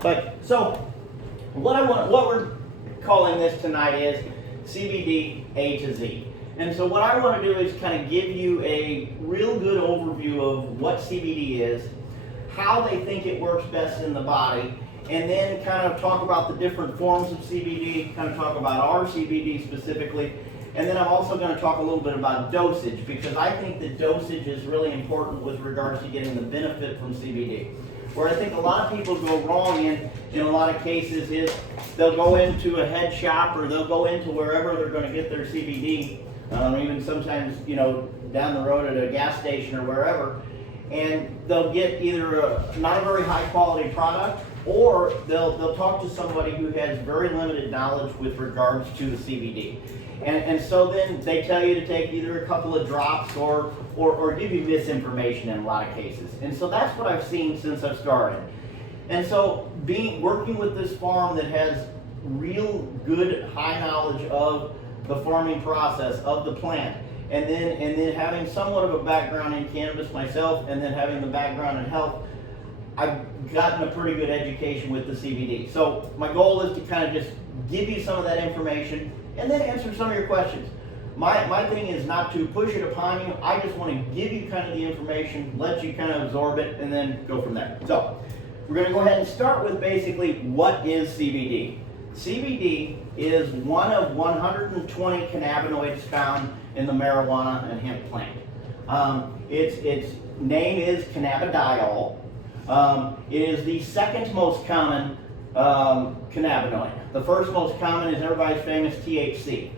So what we're calling this tonight is CBD A to Z. And so what I want to do is kind of give you a real good overview of what CBD is, how they think it works best in the body, and then kind of talk about the different forms of CBD, kind of talk about our CBD specifically, and then I'm also going to talk a little bit about dosage, because I think that dosage is really important with regards to getting the benefit from CBD. Where I think a lot of people go wrong in a lot of cases is they'll go into a head shop or they'll go into wherever they're going to get their CBD, even sometimes, down the road at a gas station or wherever, and they'll get either not a very high quality product, or they'll talk to somebody who has very limited knowledge with regards to the CBD. And so then they tell you to take either a couple of drops or give you misinformation in a lot of cases. And so that's what I've seen since I've started. And so working with this farm that has real good high knowledge of the farming process of the plant, and then having somewhat of a background in cannabis myself, and then having the background in health, I've gotten a pretty good education with the CBD. So my goal is to kind of just give you some of that information and then answer some of your questions. My thing is not to push it upon you. I just want to give you kind of the information, let you kind of absorb it, and then go from there. So we're going to go ahead and start with basically what is CBD. CBD is one of 120 cannabinoids found in the marijuana and hemp plant. Its name is cannabidiol. It is the second most common cannabinoid. The first most common is everybody's famous THC.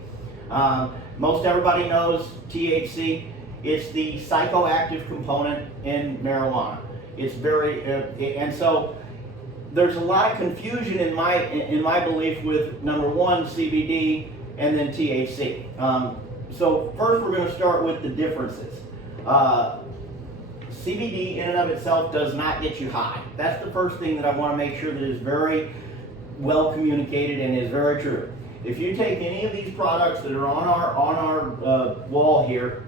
Most everybody knows THC. It's the psychoactive component in marijuana. It's very, and so there's a lot of confusion in my belief with number one, CBD, and then THC. So first we're going to start with the differences. CBD in and of itself does not get you high. That's the first thing that I want to make sure that is very well communicated and is very true. If you take any of these products that are on our wall here,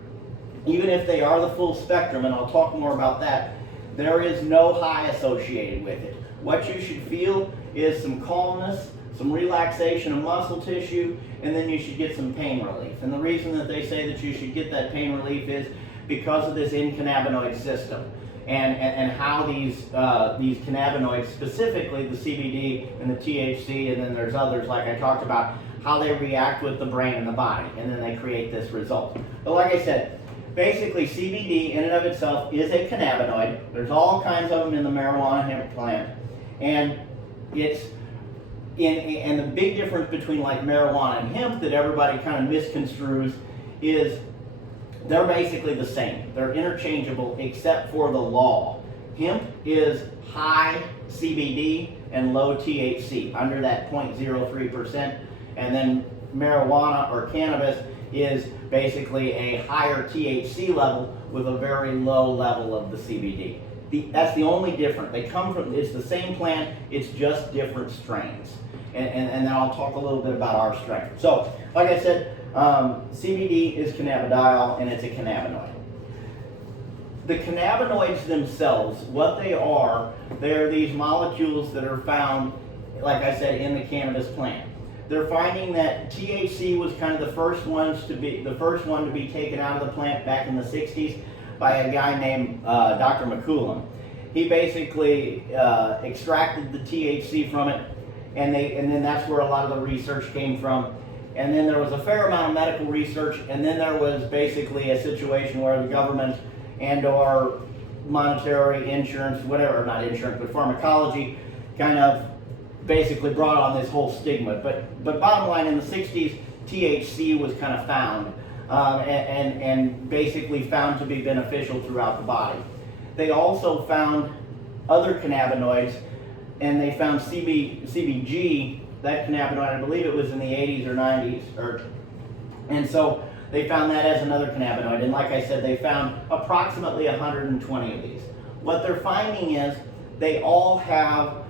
even if they are the full spectrum, and I'll talk more about that, there is no high associated with it. What you should feel is some calmness, some relaxation of muscle tissue, and then you should get some pain relief. And the reason that they say that you should get that pain relief is because of this endocannabinoid system and how these cannabinoids, specifically the CBD and the THC, and then there's others like I talked about, how they react with the brain and the body, and then they create this result. But like I said, basically CBD in and of itself is a cannabinoid. There's all kinds of them in the marijuana hemp plant, and and the big difference between like marijuana and hemp that everybody kind of misconstrues is they're basically the same. They're interchangeable except for the law. Hemp is high CBD and low THC, under that 0.03%, and then marijuana or cannabis is basically a higher THC level with a very low level of the CBD. That's the only difference. They come from, it's the same plant, it's just different strains. And then I'll talk a little bit about our strain. So, like I said, CBD is cannabidiol, and it's a cannabinoid. The cannabinoids themselves, what they are, they're these molecules that are found, like I said, in the cannabis plant. They're finding that THC was kind of the first one to be taken out of the plant back in the 60s by a guy named Dr. McCollum. He basically extracted the THC from it, and then that's where a lot of the research came from. And then there was a fair amount of medical research, and then there was basically a situation where the government and or monetary insurance, whatever, not insurance, but pharmacology kind of basically brought on this whole stigma. But bottom line, in the 60s, THC was kind of found and basically found to be beneficial throughout the body. They also found other cannabinoids, and they found CBG, that cannabinoid, I believe it was in the 80s or 90s, and so they found that as another cannabinoid. And like I said, they found approximately 120 of these. What they're finding is they all have,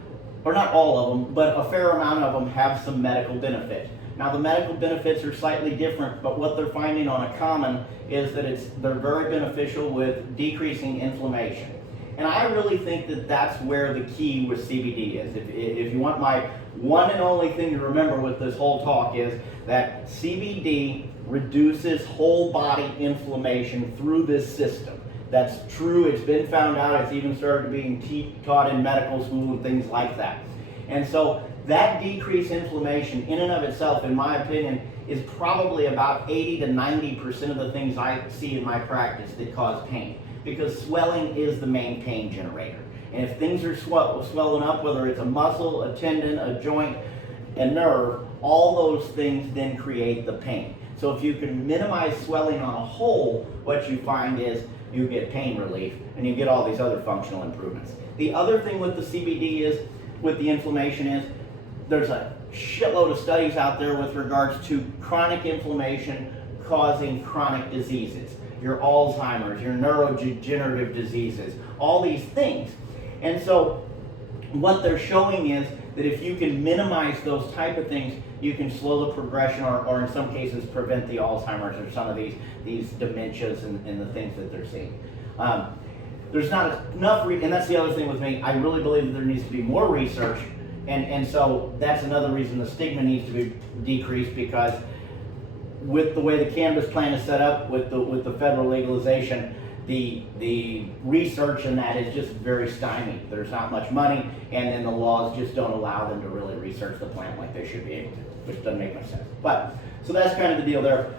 or not all of them, but a fair amount of them have some medical benefit. Now the medical benefits are slightly different, but what they're finding on a common is that they're very beneficial with decreasing inflammation. And I really think that that's where the key with CBD is. If you want my one and only thing to remember with this whole talk is that CBD reduces whole body inflammation through this system. That's true, it's been found out, it's even started being taught in medical school and things like that. And so that decreased inflammation in and of itself, in my opinion, is probably about 80 to 90% of the things I see in my practice that cause pain. Because swelling is the main pain generator. And if things are swelling up, whether it's a muscle, a tendon, a joint, a nerve, all those things then create the pain. So if you can minimize swelling on a whole, what you find is you get pain relief and you get all these other functional improvements. The other thing with the CBD is, with the inflammation is, there's a shitload of studies out there with regards to chronic inflammation causing chronic diseases. Your Alzheimer's, your neurodegenerative diseases, all these things. And so what they're showing is that if you can minimize those type of things, you can slow the progression or in some cases prevent the Alzheimer's or some of these dementias and the things that they're seeing. There's not enough, and that's the other thing with me, I really believe that there needs to be more research, and so that's another reason the stigma needs to be decreased, because with the way the cannabis plant is set up, with the federal legalization, the research in that is just very stymied. There's not much money, and then the laws just don't allow them to really research the plant like they should be able to, which doesn't make much sense. But, so that's kind of the deal there.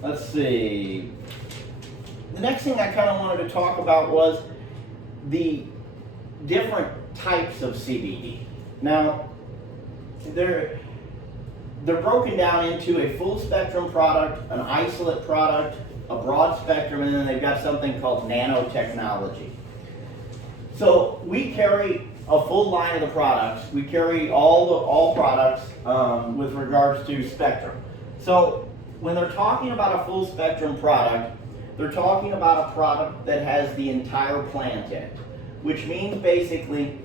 Let's see. The next thing I kind of wanted to talk about was the different types of CBD. Now, they're broken down into a full spectrum product, an isolate product, a broad spectrum, and then they've got something called nanotechnology. So we carry a full line of the products. We carry all products with regards to spectrum. So when they're talking about a full spectrum product, they're talking about a product that has the entire plant in it, which means basically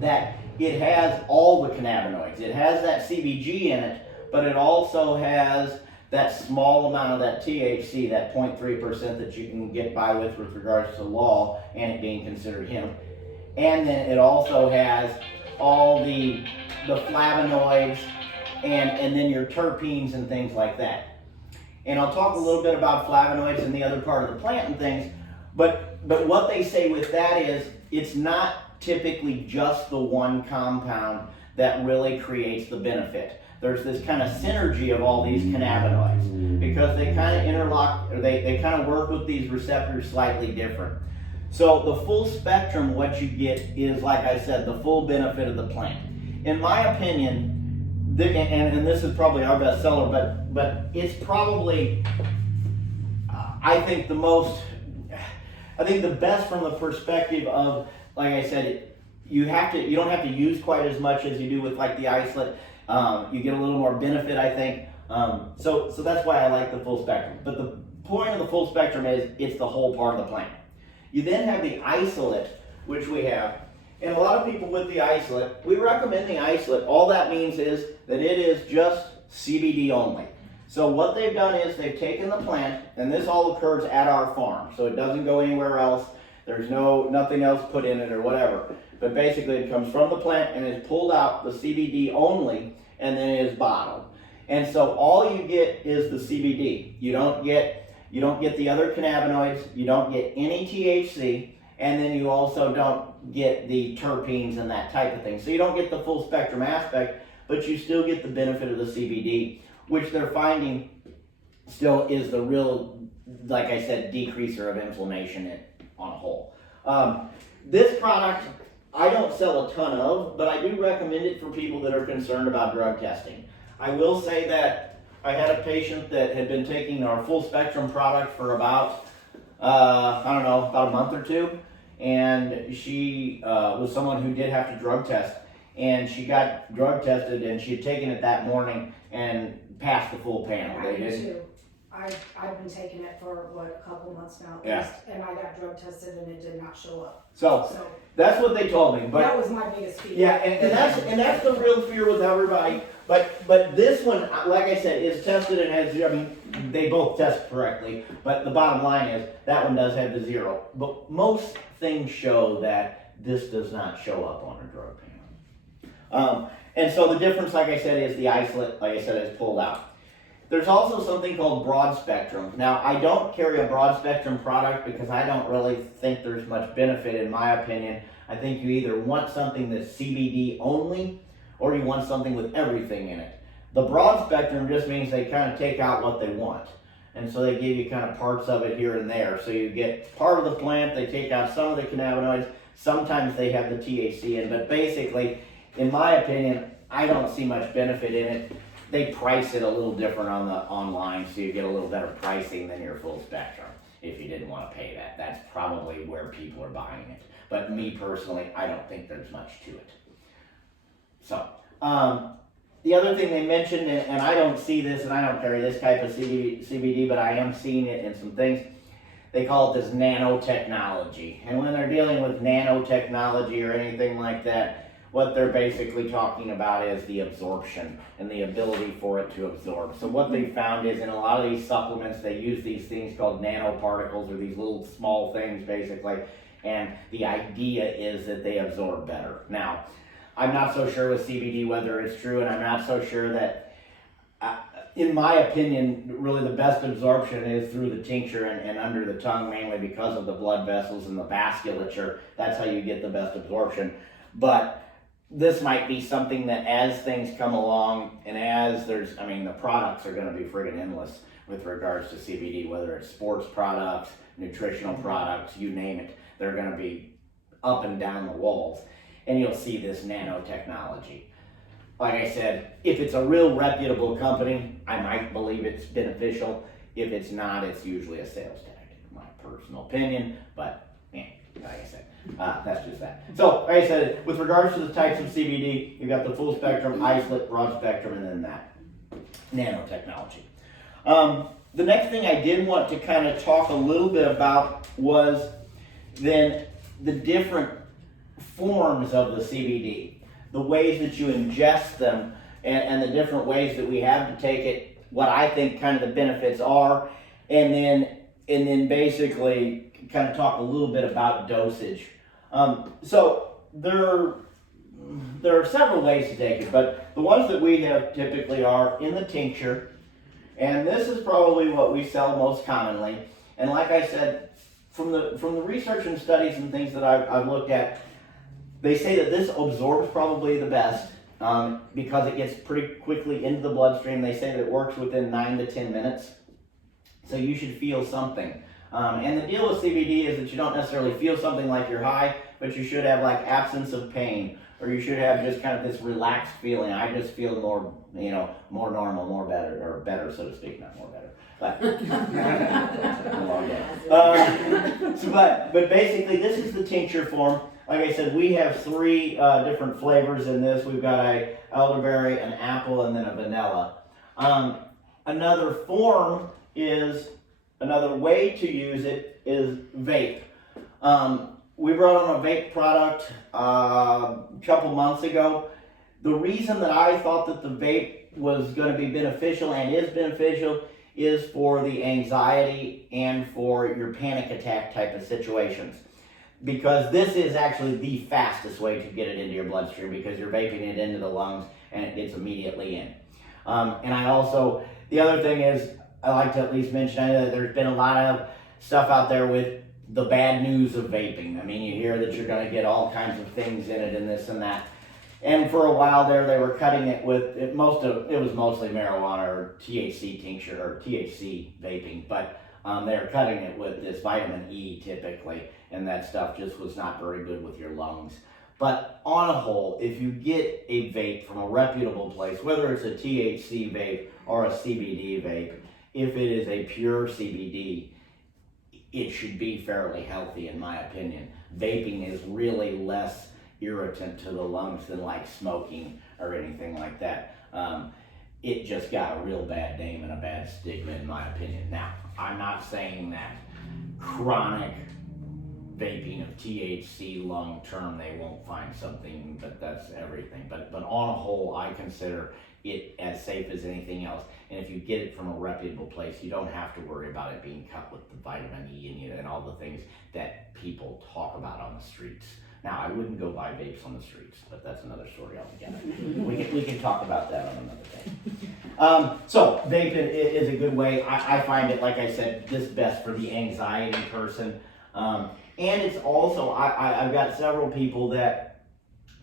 that it has all the cannabinoids. It has that CBG in it, but it also has that small amount of that THC, that 0.3% that you can get by with regards to law and it being considered hemp. And then it also has all the flavonoids and then your terpenes and things like that. And I'll talk a little bit about flavonoids and the other part of the plant and things, but what they say with that is it's not typically just the one compound that really creates the benefit. There's this kind of synergy of all these cannabinoids because they kind of interlock, or they kind of work with these receptors slightly different. So the full spectrum, what you get is, like I said, the full benefit of the plant. In my opinion, and this is probably our best seller, but it's probably, I think the best from the perspective of, like I said, you don't have to use quite as much as you do with like the isolate. You get a little more benefit, I think. So that's why I like the full spectrum. But the point of the full spectrum is it's the whole part of the plant. You then have the isolate, which we have. And a lot of people with the isolate, we recommend the isolate. All that means is that it is just CBD only. So what they've done is they've taken the plant, and this all occurs at our farm. So it doesn't go anywhere else. There's nothing else put in it or whatever. But basically it comes from the plant and is pulled out, the CBD only, and then it is bottled. And so all you get is the CBD. You don't get the other cannabinoids, you don't get any THC, and then you also don't get the terpenes and that type of thing. So you don't get the full spectrum aspect, but you still get the benefit of the CBD, which they're finding still is the real, like I said, decreaser of inflammation on a whole. This product, I don't sell a ton of, but I do recommend it for people that are concerned about drug testing. I will say that I had a patient that had been taking our full spectrum product for about, about a month or two, and she was someone who did have to drug test, and she got drug tested, and she had taken it that morning and passed the full panel. I do too. I've been taking it for a couple months now, and I got drug tested and it did not show up. So that's what they told me. But that was my biggest fear. Yeah, and that's the real fear with everybody. But this one, like I said, is tested and has they both test correctly, but the bottom line is that one does have the 0. But most things show that this does not show up on a drug panel. And so the difference, like I said, is the isolate, like I said, is pulled out. There's also something called broad spectrum. Now, I don't carry a broad spectrum product because I don't really think there's much benefit, in my opinion. I think you either want something that's CBD only, or you want something with everything in it. The broad spectrum just means they kind of take out what they want. And so they give you kind of parts of it here and there. So you get part of the plant, they take out some of the cannabinoids, sometimes they have the THC in, but basically, in my opinion, I don't see much benefit in it. They price it a little different on the online, so you get a little better pricing than your full spectrum. If you didn't want to pay that, that's probably where people are buying it. But me personally, I don't think there's much to it. So, the other thing they mentioned, and I don't see this, and I don't carry this type of CBD, but I am seeing it in some things. They call it this nanotechnology. And when they're dealing with nanotechnology or anything like that, what they're basically talking about is the absorption and the ability for it to absorb. So what they found is in a lot of these supplements, they use these things called nanoparticles, or these little small things basically, and the idea is that they absorb better. Now, I'm not so sure with CBD whether it's true, and I'm not so sure that, in my opinion, really the best absorption is through the tincture and under the tongue, mainly because of the blood vessels and the vasculature. That's how you get the best absorption. But this might be something that as things come along and as there's, I mean, the products are going to be friggin' endless with regards to CBD, whether it's sports products, nutritional products, you name it. They're going to be up and down the walls. And you'll see this nanotechnology. Like I said, if it's a real reputable company, I might believe it's beneficial. If it's not, it's usually a sales tactic, in my personal opinion. But, yeah, like I said, that's just that. So, like I said, with regards to the types of CBD, you've got the full spectrum, isolate, broad spectrum, and then that nanotechnology. The next thing I did want to kind of talk a little bit about was then the different forms of the CBD, the ways that you ingest them, and the different ways that we have to take it, what I think kind of the benefits are, and then basically kind of talk a little bit about dosage. So there are several ways to take it, but the ones that we have typically are in the tincture, and this is probably what we sell most commonly. And like I said, from the research and studies and things that I've looked at, they say that this absorbs probably the best because it gets pretty quickly into the bloodstream. They say that it works within 9 to 10 minutes. So you should feel something. And the deal with CBD is that you don't necessarily feel something like you're high, but you should have like absence of pain, or you should have just kind of this relaxed feeling. I just feel more, more normal, more better, or better, so to speak, not more better. But, but basically this is the tincture form. Like I said, we have 3 different flavors in this. We've got a elderberry, an apple, and then a vanilla. Another form is, another way to use it is vape. We brought on a vape product a couple months ago. The reason that I thought that the vape was going to be beneficial and is beneficial is for the anxiety and for your panic attack type of situations. Because this is actually the fastest way to get it into your bloodstream, because you're vaping it into the lungs and it gets immediately in. And I also, the other thing is, I like to at least mention, I know that there's been a lot of stuff out there with the bad news of vaping. I mean, you hear that you're going to get all kinds of things in it and this and that. And for a while there, they were cutting it with, it was mostly marijuana or THC tincture or THC vaping, but they were cutting it with this vitamin E typically, and that stuff just was not very good with your lungs. But on a whole, if you get a vape from a reputable place, whether it's a THC vape or a CBD vape, if it is a pure CBD, it should be fairly healthy in my opinion. Vaping is really less irritant to the lungs than like smoking or anything like that. It just got a real bad name and a bad stigma in my opinion. Now, I'm not saying that chronic vaping of THC long term, they won't find something, but that's everything. But on a whole, I consider it as safe as anything else. And if you get it from a reputable place, you don't have to worry about it being cut with the vitamin E and all the things that people talk about on the streets. Now, I wouldn't go buy vapes on the streets, but that's another story altogether. we can talk about that on another day. So vaping is a good way. I find it, like I said, just best for the anxiety person. And it's also, I've got several people that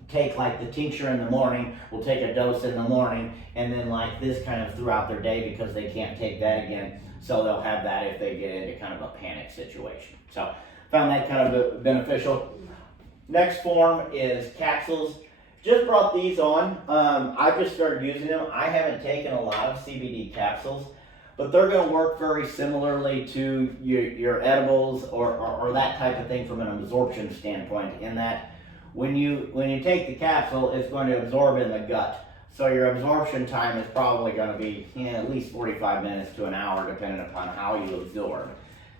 take like the tincture in the morning, will take a dose in the morning, and then like this kind of throughout their day because they can't take that again. So they'll have that if they get into kind of a panic situation. So found that kind of beneficial. Next form is capsules. Just brought these on. I've just started using them. I haven't taken a lot of CBD capsules, but they're going to work very similarly to your edibles or that type of thing from an absorption standpoint, in that when you take the capsule, it's going to absorb in the gut. So your absorption time is probably going to be at least 45 minutes to an hour, depending upon how you absorb.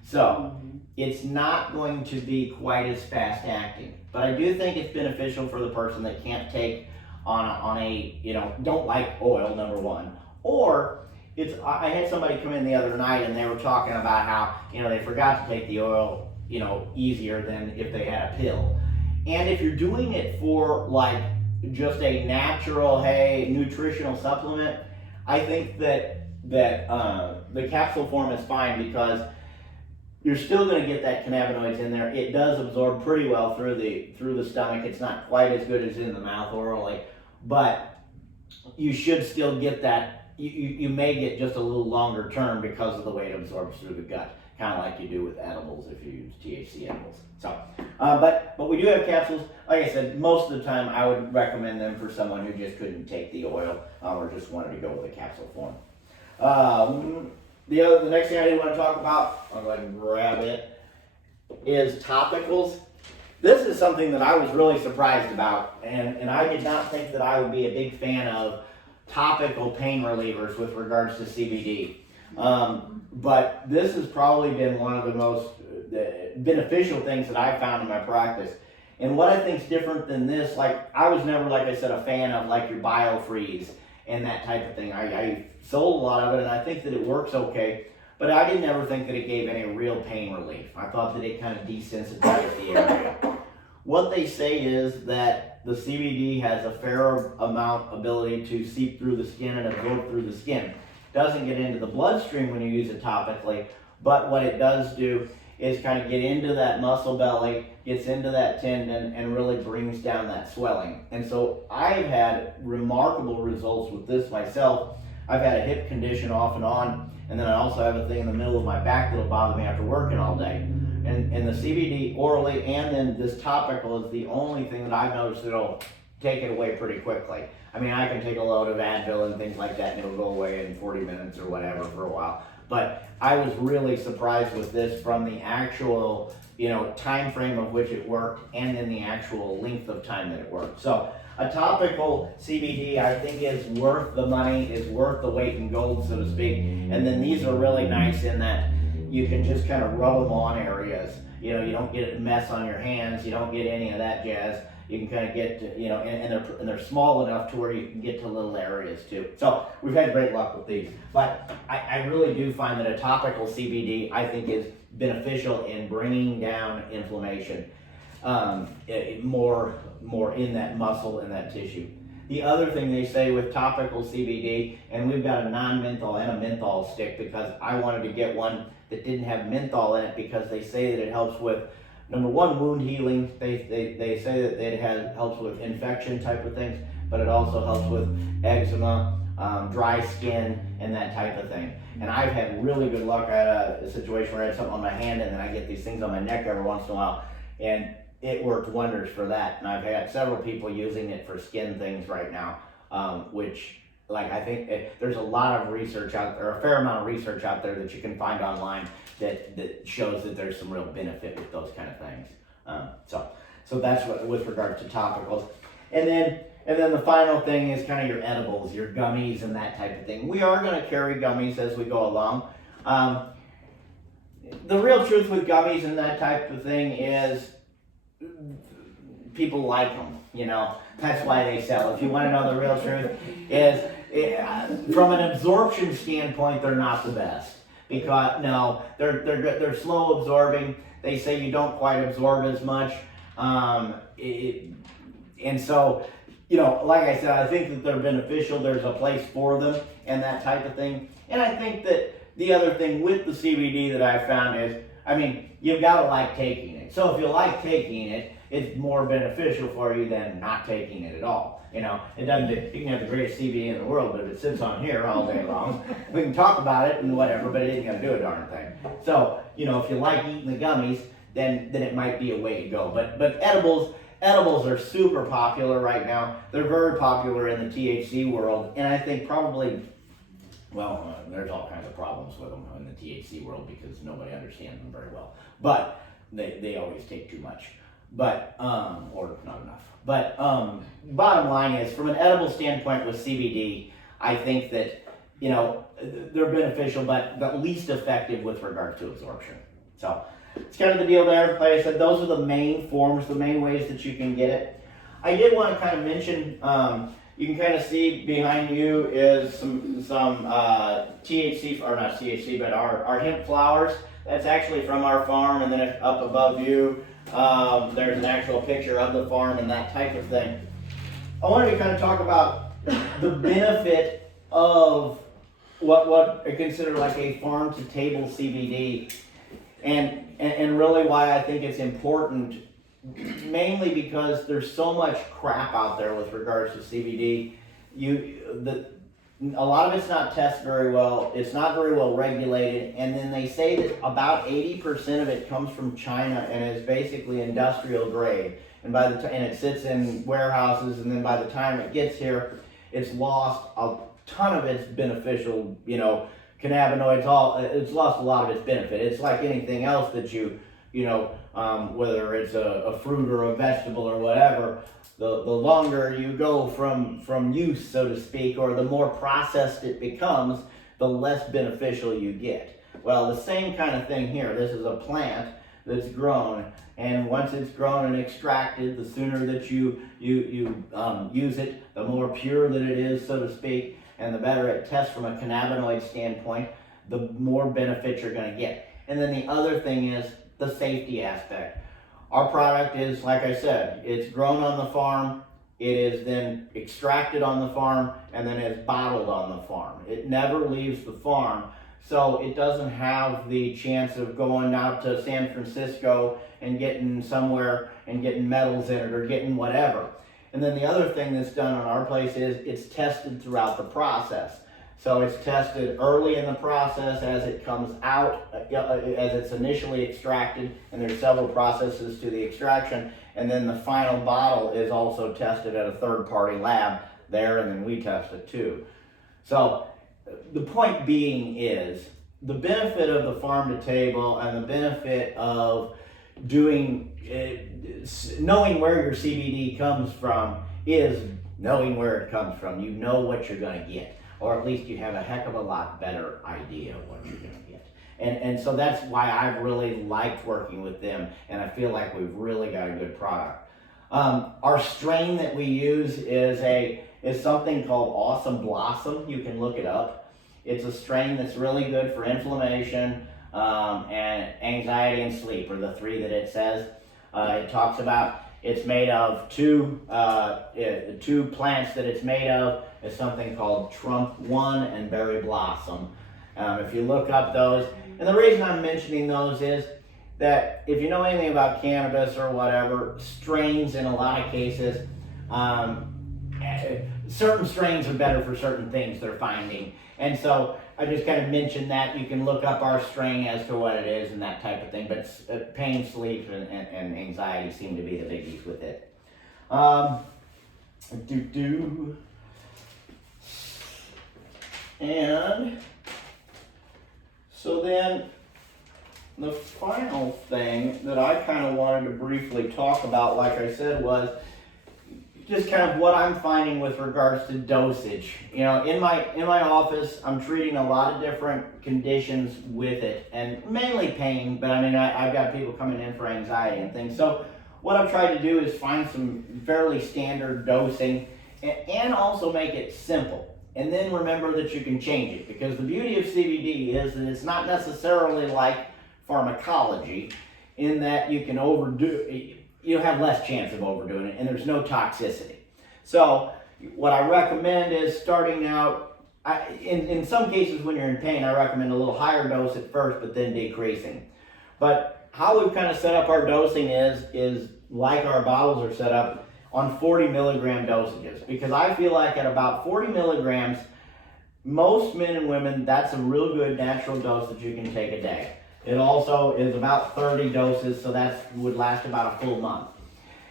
So it's not going to be quite as fast acting, but I do think it's beneficial for the person that can't take on a don't like oil, number one, or I had somebody come in the other night and they were talking about how they forgot to take the oil easier than if they had a pill. And if you're doing it for like just a natural, nutritional supplement, I think that the capsule form is fine because you're still going to get that cannabinoids in there. It does absorb pretty well through the stomach. It's not quite as good as in the mouth orally, but you should still get that. You may get just a little longer term because of the way it absorbs through the gut, kind of like you do with edibles if you use THC edibles. So, but we do have capsules. Like I said, most of the time I would recommend them for someone who just couldn't take the oil or just wanted to go with a capsule form. The next thing I did want to talk about, I'll go ahead and grab it, is topicals. This is something that I was really surprised about, and I did not think that I would be a big fan of topical pain relievers with regards to CBD. But this has probably been one of the most beneficial things that I've found in my practice. And what I think is different than this, like I was never, like I said, a fan of like your BioFreeze and that type of thing. I sold a lot of it and I think that it works okay, but I didn't ever think that it gave any real pain relief. I thought that it kind of desensitized the area. What they say is that the CBD has a fair amount ability to seep through the skin and absorb through the skin. Doesn't get into the bloodstream when you use it topically, but what it does do is kind of get into that muscle belly, gets into that tendon, and really brings down that swelling. And so I've had remarkable results with this myself. I've had a hip condition off and on, and then I also have a thing in the middle of my back that'll bother me after working all day. And the CBD orally and then this topical is the only thing that I've noticed that'll take it away pretty quickly. I mean, I can take a load of Advil and things like that and it'll go away in 40 minutes or whatever for a while. But I was really surprised with this from the actual, time frame of which it worked and then the actual length of time that it worked. So a topical CBD, I think, is worth the money, is worth the weight in gold, so to speak. And then these are really nice in that you can just kind of rub them on areas. You don't get a mess on your hands. You don't get any of that jazz. You can kind of get to, and they're small enough to where you can get to little areas too. So we've had great luck with these. But I really do find that a topical CBD, I think, is beneficial in bringing down inflammation more in that muscle and that tissue. The other thing they say with topical CBD, and we've got a non-menthol and a menthol stick because I wanted to get one that didn't have menthol in it because they say that it helps with, number one, wound healing. They say that it helps with infection type of things, but it also helps with eczema, dry skin, and that type of thing. And I've had really good luck. I had a situation where I had something on my hand and then I get these things on my neck every once in a while, and it worked wonders for that. And I've had several people using it for skin things right now, which, I think there's a lot of research out there, a fair amount of research out there that you can find online that shows that there's some real benefit with those kind of things. So that's what with regard to topicals. And then the final thing is kind of your edibles, your gummies and that type of thing. We are going to carry gummies as we go along. the real truth with gummies and that type of thing is people like them, you know. That's why they sell. If you want to know the real truth, from an absorption standpoint, they're not the best. Because no, they're slow absorbing. They say you don't quite absorb as much, and so, you know, like I said, I think that they're beneficial. There's a place for them and that type of thing. And I think that the other thing with the CBD that I found is, I mean, you've got to like taking it. So if you like taking it, it's more beneficial for you than not taking it at all. You know, it doesn't. You can have the greatest CBD in the world, but if it sits on here all day long, we can talk about it and whatever, but it ain't gonna do a darn thing. So, you know, if you like eating the gummies, then it might be a way to go. But edibles are super popular right now. They're very popular in the THC world, and I think probably, well, there's all kinds of problems with them in the THC world because nobody understands them very well. But they always take too much. But, or not enough. But, bottom line is, from an edible standpoint with CBD, I think that, you know, they're beneficial, but the least effective with regard to absorption. So, it's kind of the deal there. Like I said, those are the main forms, the main ways that you can get it. I did want to kind of mention, you can kind of see behind you is some THC, or not THC, but our hemp flowers. That's actually from our farm, and then up above you, there's an actual picture of the farm and that type of thing. I wanted to kind of talk about the benefit of what I consider like a farm to table CBD, and really why I think it's important, mainly because there's so much crap out there with regards to CBD. A lot of it's not tested very well, it's not very well regulated, and then they say that about 80% of it comes from China and is basically industrial grade. And and it sits in warehouses, and then by the time it gets here, it's lost a ton of its beneficial, you know, cannabinoids. It's lost a lot of its benefit. It's like anything else that you know, whether it's a fruit or a vegetable or whatever. The longer you go from use, so to speak, or the more processed it becomes, the less beneficial you get. Well, the same kind of thing here. This is a plant that's grown, and once it's grown and extracted, the sooner that you use it, the more pure that it is, so to speak, and the better it tests from a cannabinoid standpoint, the more benefit you're going to get. And then the other thing is the safety aspect. Our product is, like I said, it's grown on the farm, it is then extracted on the farm, and then it's bottled on the farm. It never leaves the farm, so it doesn't have the chance of going out to San Francisco and getting somewhere and getting metals in it or getting whatever. And then the other thing that's done on our place is it's tested throughout the process. So it's tested early in the process as it comes out, as it's initially extracted, and there's several processes to the extraction, and then the final bottle is also tested at a third-party lab there, and then we test it too. So the point being is, the benefit of the farm to table and the benefit of doing, knowing where your CBD comes from is knowing where it comes from. You know what you're going to get. Or at least you have a heck of a lot better idea of what you're going to get. And so that's why I've really liked working with them, and I feel like we've really got a good product. Our strain that we use is something called Awesome Blossom. You can look it up. It's a strain that's really good for inflammation and anxiety and sleep, are the three that it says. It talks about it's made of two plants that it's made of. Is something called Trump 1 and Berry Blossom. If you look up those, and the reason I'm mentioning those is that if you know anything about cannabis or whatever, strains in a lot of cases, certain strains are better for certain things they're finding. And so I just kind of mentioned that. You can look up our strain as to what it is and that type of thing, but pain, sleep, and anxiety seem to be the biggies with it. And so then the final thing that I kind of wanted to briefly talk about, like I said, was just kind of what I'm finding with regards to dosage. You know, in my office, I'm treating a lot of different conditions with it, and mainly pain, but I mean, I've got people coming in for anxiety and things. So what I've tried to do is find some fairly standard dosing and also make it simple. And then remember that you can change it, because the beauty of CBD is that it's not necessarily like pharmacology in that you can overdo it. You have less chance of overdoing it, and there's no toxicity. So what I recommend is starting out, in some cases when you're in pain, I recommend a little higher dose at first, but then decreasing. But how we've kind of set up our dosing is like our bottles are set up on 40 milligram dosages, because I feel like at about 40 milligrams, most men and women, that's a real good natural dose that you can take a day. It also is about 30 doses, so that would last about a full month.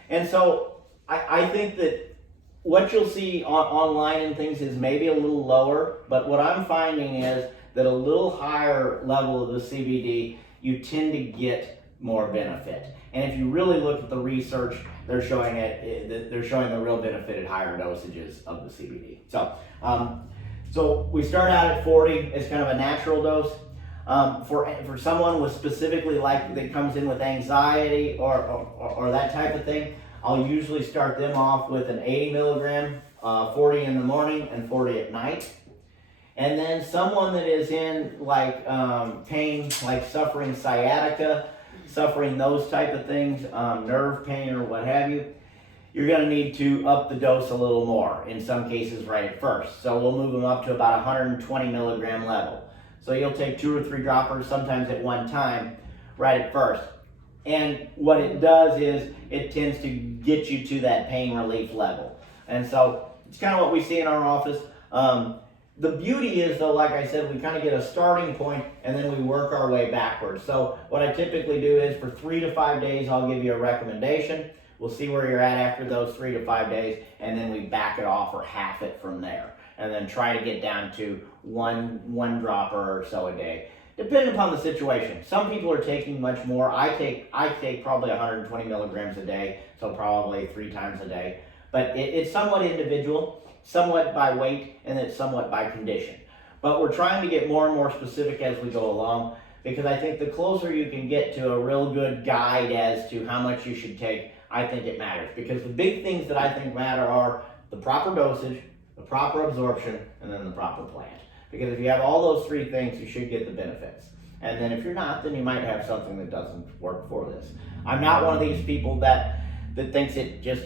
And so I think that what you'll see online and things is maybe a little lower, but what I'm finding is that a little higher level of the CBD, you tend to get more benefit. And if you really look at the research, they're showing the real benefit at higher dosages of the CBD. So we start out at 40 as kind of a natural dose. For someone with specifically like that comes in with anxiety or that type of thing, I'll usually start them off with an 80 milligram, 40 in the morning and 40 at night. And then someone that is in like pain, like suffering sciatica, suffering those type of things, nerve pain or what have you, you're going to need to up the dose a little more, in some cases right at first. So we'll move them up to about 120 milligram level. So you'll take 2 or 3 droppers, sometimes at one time, right at first. And what it does is it tends to get you to that pain relief level. And so it's kind of what we see in our office. The beauty is, though, like I said, we kind of get a starting point and then we work our way backwards. So what I typically do is for 3 to 5 days, I'll give you a recommendation. We'll see where you're at after those 3 to 5 days, and then we back it off or half it from there. And then try to get down to one dropper or so a day, depending upon the situation. Some people are taking much more. I take probably 120 milligrams a day, so probably 3 times a day. But it's somewhat individual, somewhat by weight, and it's somewhat by condition. But we're trying to get more and more specific as we go along, because I think the closer you can get to a real good guide as to how much you should take, I think it matters. Because the big things that I think matter are the proper dosage, the proper absorption, and then the proper plant. Because if you have all those 3 things, you should get the benefits. And then if you're not, then you might have something that doesn't work for this. I'm not one of these people that thinks it just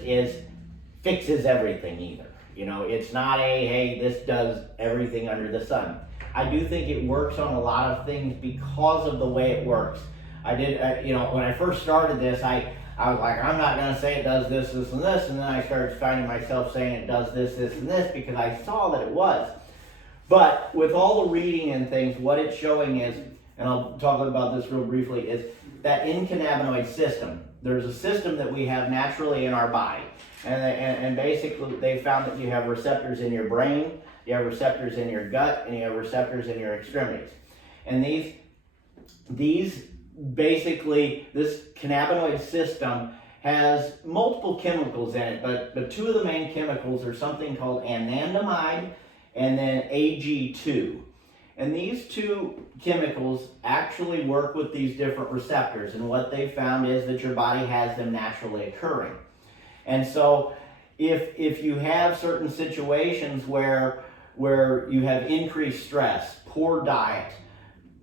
fixes everything either. You know, it's not hey, this does everything under the sun. I do think it works on a lot of things because of the way it works. I did, when I first started this, I was like, I'm not going to say it does this, this, and this, and then I started finding myself saying it does this, this, and this, because I saw that it was. But with all the reading and things, what it's showing is, and I'll talk about this real briefly, is that endocannabinoid system. There's a system that we have naturally in our body. And basically they found that you have receptors in your brain, you have receptors in your gut, and you have receptors in your extremities. And these basically, this cannabinoid system has multiple chemicals in it, but 2 of the main chemicals are something called anandamide and then AG2. And these 2 chemicals actually work with these different receptors, and what they found is that your body has them naturally occurring. And so if you have certain situations where you have increased stress, poor diet,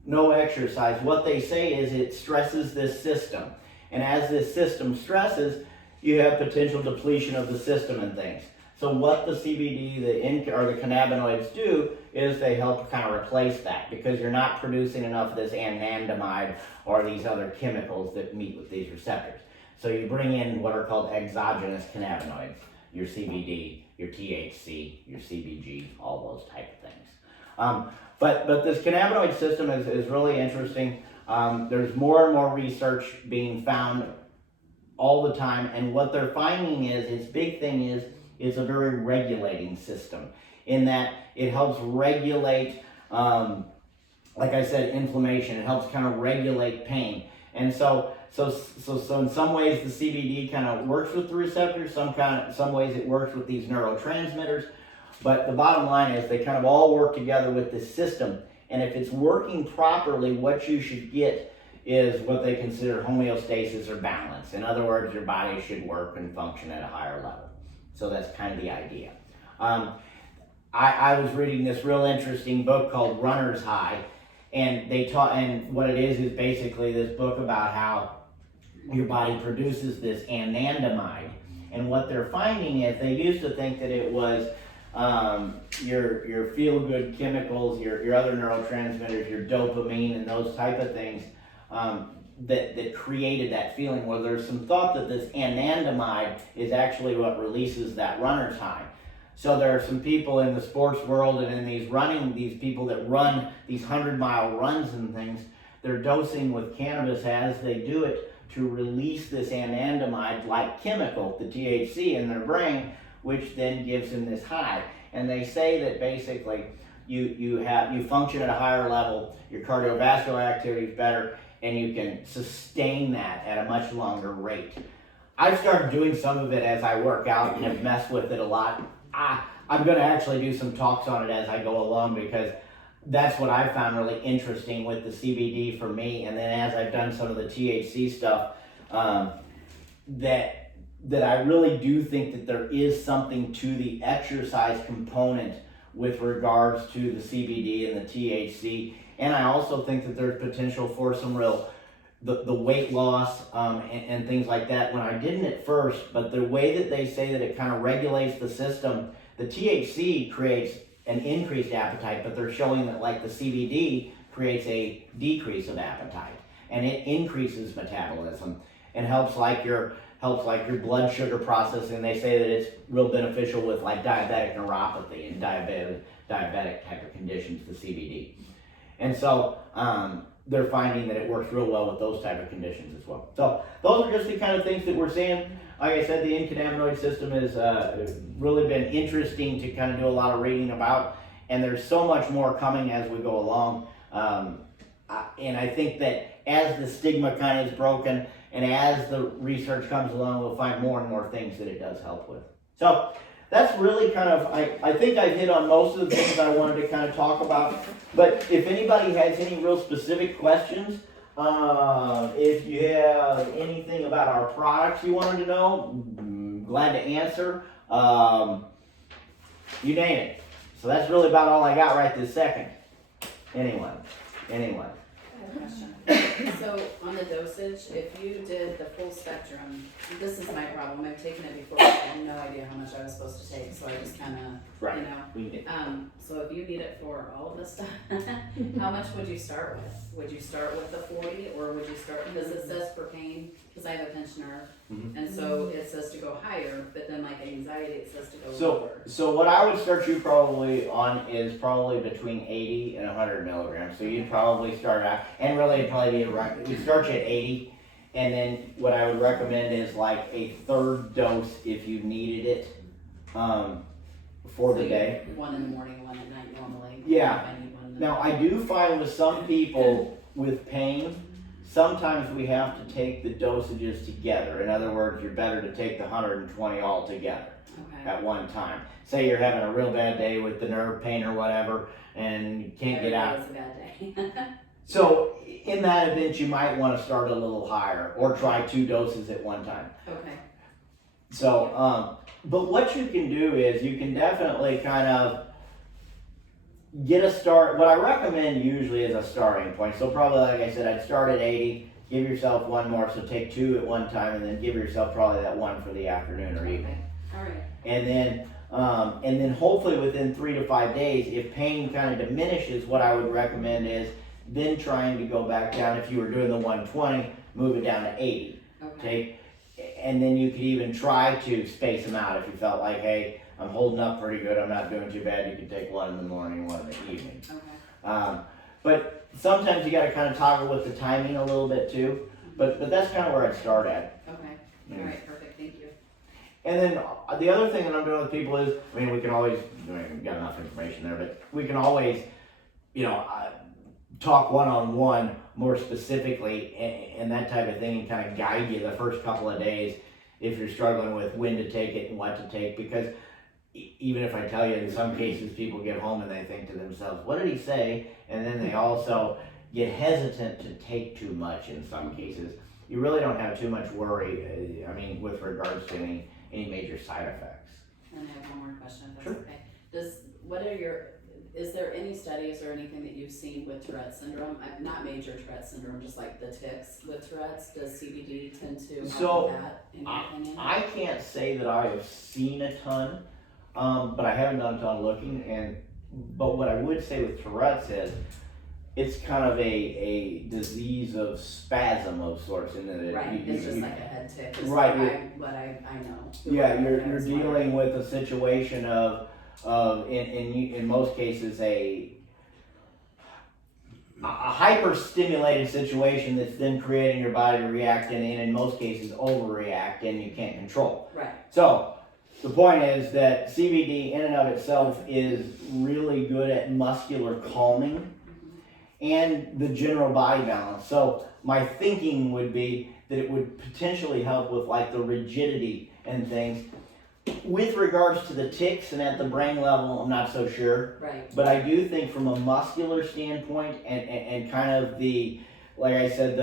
no exercise, what they say is it stresses this system. And as this system stresses, you have potential depletion of the system and things. So what the CBD, the cannabinoids do is they help kind of replace that, because you're not producing enough of this anandamide or these other chemicals that meet with these receptors. So you bring in what are called exogenous cannabinoids, your CBD, your THC, your CBG, all those type of things. But this cannabinoid system is really interesting. There's more and more research being found all the time, and what they're finding is, its big thing is it's a very regulating system, in that it helps regulate, like I said, inflammation. It helps kind of regulate pain. And so So in some ways the CBD kind of works with the receptors, some ways it works with these neurotransmitters, but the bottom line is they kind of all work together with this system. And if it's working properly, what you should get is what they consider homeostasis or balance. In other words, your body should work and function at a higher level. So that's kind of the idea. I was reading this real interesting book called Runner's High, and and what it is basically this book about how your body produces this anandamide. And what they're finding is they used to think that it was your feel-good chemicals, your other neurotransmitters, your dopamine and those type of things that created that feeling. Well, there's some thought that this anandamide is actually what releases that runner's high. So there are some people in the sports world and in these people that run these 100-mile runs and things, they're dosing with cannabis as they do it to release this anandamide-like chemical, the THC, in their brain, which then gives them this high. And they say that basically you function at a higher level, your cardiovascular activity is better, and you can sustain that at a much longer rate. I've started doing some of it as I work out and have messed with it a lot. I'm going to actually do some talks on it as I go along, because that's what I found really interesting with the CBD for me. And then as I've done some of the THC stuff, that I really do think that there is something to the exercise component with regards to the CBD and the THC. And I also think that there's potential for some real the weight loss and things like that. When I didn't at first, but the way that they say that it kind of regulates the system, the THC creates an increased appetite, but they're showing that like the CBD creates a decrease of appetite, and it increases metabolism and helps like your blood sugar processing. They say that it's real beneficial with like diabetic neuropathy and diabetic type of conditions, the CBD. And so they're finding that it works real well with those type of conditions as well. So those are just the kind of things that we're seeing. Like I said, the endocannabinoid system has really been interesting to kind of do a lot of reading about, and there's so much more coming as we go along. And I think that as the stigma kind of is broken and as the research comes along, we'll find more and more things that it does help with. So that's really kind of, I think I hit on most of the things I wanted to kind of talk about. But if anybody has any real specific questions, if you have anything about our products you wanted to know, I'm glad to answer. You name it. So that's really about all I got right this second. Anyone? I have a question. So on the dosage, if you did the full spectrum, this is my problem. I've taken it before, but I had no idea how much I was supposed to take, so I just kind of, so if you need it for all of this stuff, how much would you start with? Would you start with the 40, or would you start, because it says for pain, because I have a pinched nerve, and so it says to go higher, but then like anxiety, it says to go lower. So what I would start you probably on is probably between 80 and 100 milligrams. So you'd probably start out, and really it'd probably be we'd start you at 80, and then what I would recommend is like a third dose if you needed it for the day. One in the morning, one at night normally. Yeah. I need one Now I do find with some people with pain, sometimes we have to take the dosages together. In other words, you're better to take the 120 all together at one time. Say you're having a real bad day with the nerve pain or whatever, and you can't get out. It's a bad day. So in that event, you might want to start a little higher or try 2 doses at one time. Okay. So, but what you can do is you can definitely kind of get a start. What I recommend usually is a starting point. So probably, like I said, I'd start at 80, give yourself one more, so take 2 at one time, and then give yourself probably that one for the afternoon or evening. All right. And then hopefully within 3 to 5 days, if pain kind of diminishes, what I would recommend is then trying to go back down. If you were doing the 120, move it down to 80. Okay. And then you could even try to space them out if you felt like, hey, I'm holding up pretty good, I'm not doing too bad. You could take 1 in the morning, 1 in the evening. Okay. But sometimes you got to kind of toggle with the timing a little bit too. But that's kind of where I'd start at. Okay. All right. Perfect. Thank you. And then the other thing that I'm doing with people is, we can always, we've got enough information there, but we can always, talk one-on-one more specifically and that type of thing, and kind of guide you the first couple of days if you're struggling with when to take it and what to take. Because even if I tell you, in some cases people get home and they think to themselves, what did he say? And then they also get hesitant to take too much in some cases. You really don't have too much worry, I mean, with regards to any major side effects. And I have one more question, if that's Sure. okay. Is there any studies or anything that you've seen with Tourette syndrome? Not major Tourette syndrome, just like the tics with Tourette's. Does CBD tend to help with that, in your opinion? I can't say that I have seen a ton, but I haven't done a ton of looking. But what I would say with Tourette's is it's kind of a disease of spasm of sorts. Right, it's just like a head tick. Is Right. what I know. Yeah, you're dealing with a situation of in most cases a hyper stimulated situation that's then creating your body to react and in most cases overreact and you can't control. Right. So the point is that CBD in and of itself is really good at muscular calming and the general body balance. So my thinking would be that it would potentially help with like the rigidity and things. With regards to the tics and at the brain level, I'm not so sure. Right. But I do think from a muscular standpoint and kind of the, like I said,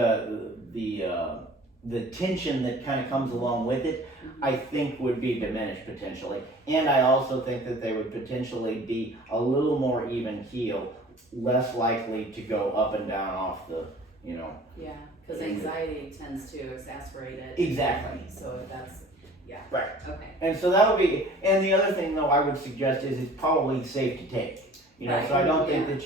the tension that kind of comes along with it, I think would be diminished potentially. And I also think that they would potentially be a little more even keel, less likely to go up and down off the, Yeah, because anxiety tends to exacerbate it. Exactly. So if that's, yeah. Right. Okay. And so that would be, and the other thing though I would suggest is it's probably safe to take. Right. So I don't think that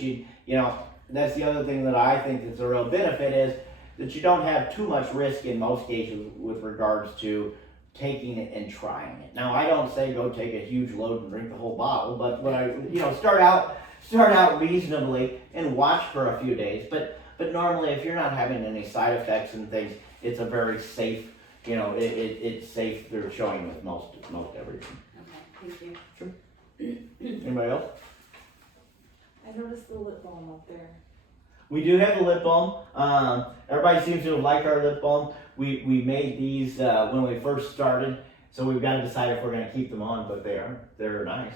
that's the other thing that I think that's a real benefit is that you don't have too much risk in most cases with regards to taking it and trying it. Now I don't say go take a huge load and drink the whole bottle, but when I, start out reasonably and watch for a few days. But normally if you're not having any side effects and things, it's a very safe, it's safe. They're showing with most everything. Okay, thank you. Sure. Anybody else? I noticed the lip balm up there. We do have a lip balm. Everybody seems to like our lip balm. We made these when we first started, so we've got to decide if we're going to keep them on. But they're nice.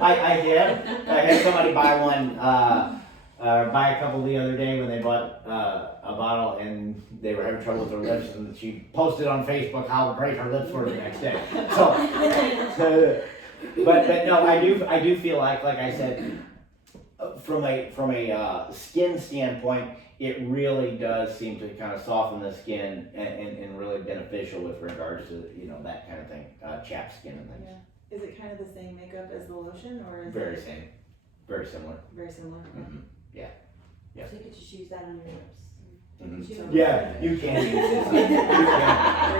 I had somebody buy one, buy a couple the other day when they bought a bottle and they were having trouble with their lips, and she posted on Facebook how great her lips were the next day. So but no, I do feel like I said, from a skin standpoint, it really does seem to kind of soften the skin and really beneficial with regards to that kind of thing, chapped skin and things. Yeah. Is it kind of the same makeup as the lotion, or is Very it same, very similar. very similar? Mm-hmm. Yeah. So you could just use that on your lips. Mm-hmm. Yeah, you can use this.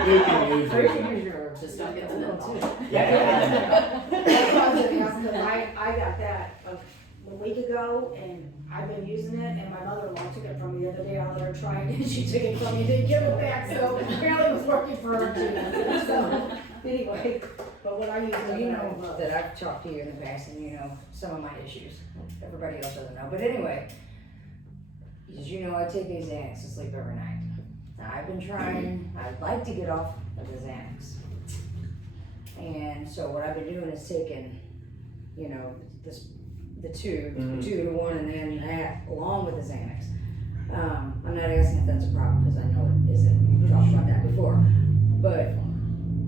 You can use this. Just don't get the lip balm. Yeah. That's what I was gonna ask, because I got that a week ago, and I've been using it, and my mother-in-law took it from me the other day. I let her try it, and she took it from me, didn't give it back, so apparently it was working for her too. So, anyway, but what I use So it, you know that I've talked to you in the past and you know some of my issues. Everybody else doesn't know. But anyway, as you know, I take a Xanax to sleep every night. Now I've been trying, I'd like to get off of the Xanax. And so what I've been doing is taking, the 2 to 1 and then that along with the Xanax. I'm not asking if that's a problem because I know it isn't. We've talked about that before. But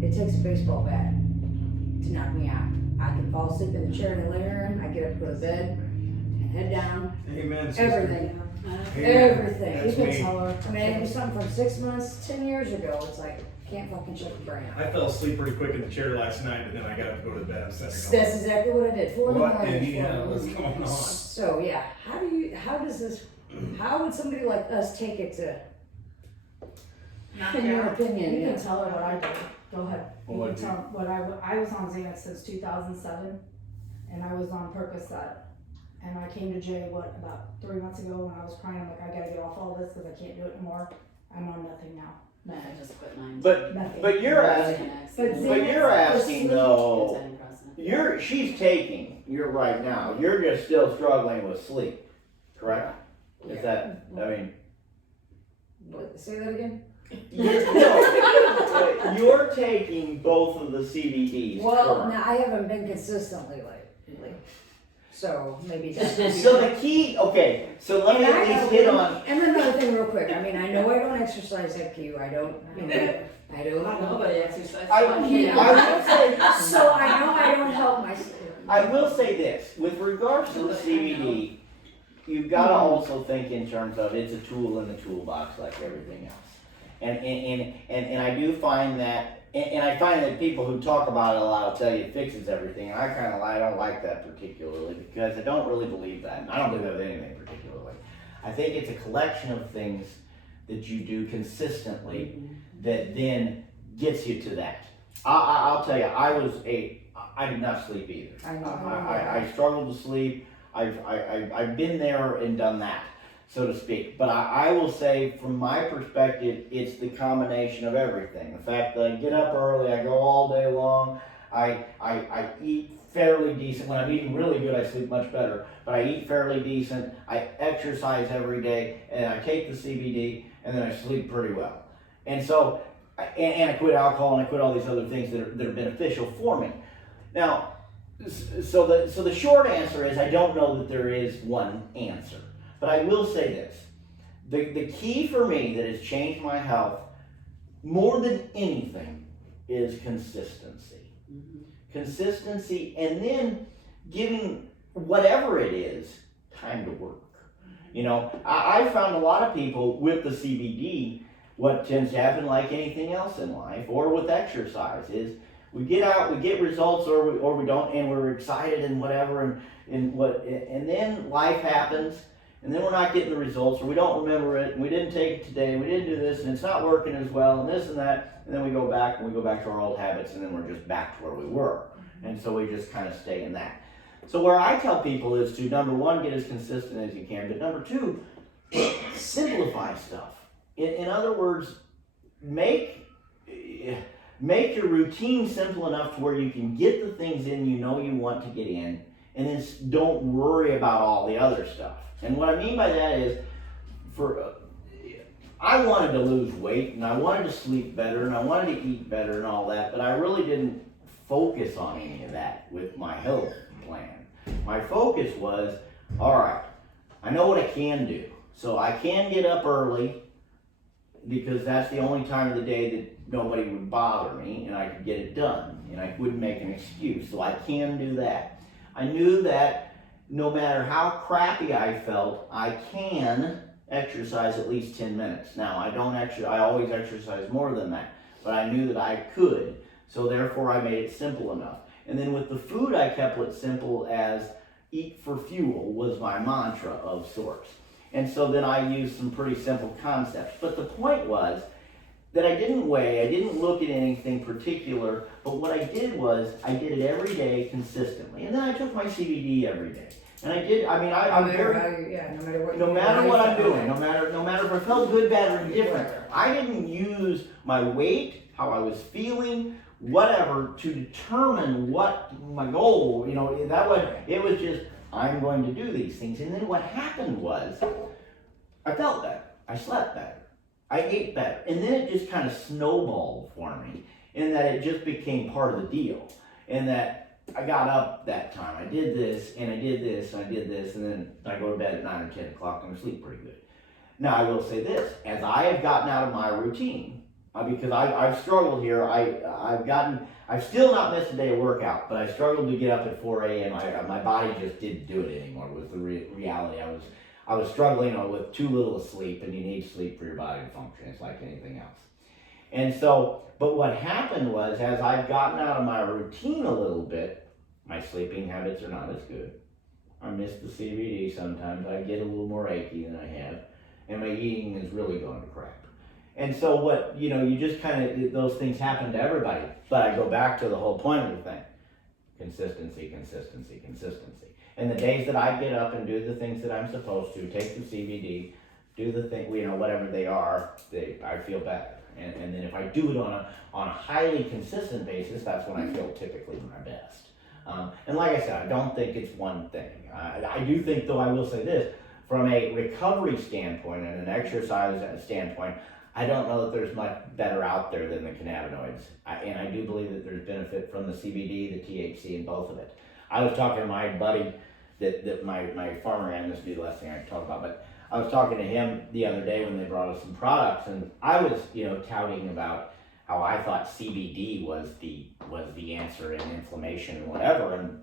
it takes a baseball bat to knock me out. I can fall asleep in the chair in the living room. I get up, go to bed, and head down. Amen. sister. Everything. Amen. Everything. That's You can me. tell her. I mean, it was something from 6 months, 10 years ago. It's like, can't fucking shut the brain I out. fell asleep pretty quick in the chair last night, and then I got up to go to bed. I'm setting That's exactly what I did. 4 in the What morning. in the hell is going on? So yeah, how would somebody like us take it to, in your opinion? you can tell her what I did. Go ahead. You What can did tell what I was on Xanax since 2007, and I was on Percocet. And I came to Jay, about 3 months ago when I was crying. I'm like, I gotta get off all this because I can't do it anymore. I'm on nothing now. I just quit mine. Nothing. But you're asking, But you're asking though. Antidepressant. She's taking, you're right now, you're just still struggling with sleep. correct? Is that, I mean, What, say that again? you're taking both of the CBDs, Well, correct? no, I haven't been consistently lately, so maybe that's. So the key, okay, so let me at least hit on, And another thing real quick, I mean, I know I don't exercise FQ, I don't, you know, I don't. Nobody exercises. I will say, So I know I don't help myself. I will say this, with regards to the CBD, you've gotta also think in terms of it's a tool in the toolbox like everything else. And I do find that, and I find that people who talk about it a lot will tell you it fixes everything, and I don't like that particularly, because I don't really believe that, and I don't believe that with anything particularly. I think it's a collection of things that you do consistently that then gets you to that. I'll tell you, I did not sleep either. I know. I struggled to sleep. I've been there and done that, so to speak. But I will say, from my perspective, it's the combination of everything. The fact that I get up early, I go all day long, I eat fairly decent. When I'm eating really good, I sleep much better. But I eat fairly decent, I exercise every day, and I take the CBD, and then I sleep pretty well. And so, and I quit alcohol, and I quit all these other things that are beneficial for me. Now, so the short answer is I don't know that there is one answer. But I will say this. The key for me that has changed my health more than anything is consistency. Consistency, and then giving whatever it is time to work. You know, I found a lot of people with the CBD, what tends to happen like anything else in life or with exercise is we get out, we get results, or we don't, and we're excited and whatever, and then life happens, and then we're not getting the results, or we don't remember it, and we didn't take it today, we didn't do this, and it's not working as well, and this and that, and then we go back to our old habits, and then we're just back to where we were, and so we just kind of stay in that. So where I tell people is to, number one, get as consistent as you can, but number two, simplify stuff. In other words, make your routine simple enough to where you can get the things in you know you want to get in, and then don't worry about all the other stuff. And what I mean by that is, I wanted to lose weight, and I wanted to sleep better, and I wanted to eat better and all that, but I really didn't focus on any of that with my health plan. My focus was, all right, I know what I can do. So I can get up early, because that's the only time of the day that nobody would bother me, and I could get it done, and I wouldn't make an excuse. So I can do that. I knew that no matter how crappy I felt, I can exercise at least 10 minutes. Now, I always exercise more than that, but I knew that I could, so therefore I made it simple enough. And then with the food, I kept it simple as eat for fuel was my mantra of sorts. And so then I used some pretty simple concepts. But the point was that I didn't weigh, I didn't look at anything particular, but what I did was I did it every day consistently. And then I took my CBD every day. And I'm very, no matter what I'm doing, no matter if I felt good, bad, or indifferent, I didn't use my weight, how I was feeling, whatever, to determine what my goal, it was just, I'm going to do these things. And then what happened was, I felt better, I slept better, I ate better. And then it just kind of snowballed for me, in that it just became part of the deal. And that I got up that time, I did this, and I did this, and I did this, and then I go to bed at 9 or 10 o'clock, and I sleep pretty good. Now I will say this, as I have gotten out of my routine, because I've struggled here, I've still not missed a day of workout, but I struggled to get up at 4 a.m. My body just didn't do it anymore, was the reality. I was struggling with too little sleep, and you need sleep for your body to function. It's like anything else. And so, but what happened was, as I've gotten out of my routine a little bit, my sleeping habits are not as good. I miss the CBD sometimes. I get a little more achy than I have, and my eating is really going to crap. And so you just kind of, those things happen to everybody. But I go back to the whole point of the thing. Consistency, consistency, consistency. And the days that I get up and do the things that I'm supposed to, take the CBD, do the thing, whatever they are, I feel better. And then if I do it on a highly consistent basis, that's when I feel typically my best. And like I said, I don't think it's one thing. I do think, though, I will say this, from a recovery standpoint and an exercise standpoint, I don't know that there's much better out there than the cannabinoids. And I do believe that there's benefit from the CBD, the THC, and both of it. I was talking to my buddy, that my farmer ran, this would be the last thing I can talk about, but I was talking to him the other day when they brought us some products, and I was, touting about how I thought CBD was the answer in inflammation and whatever, and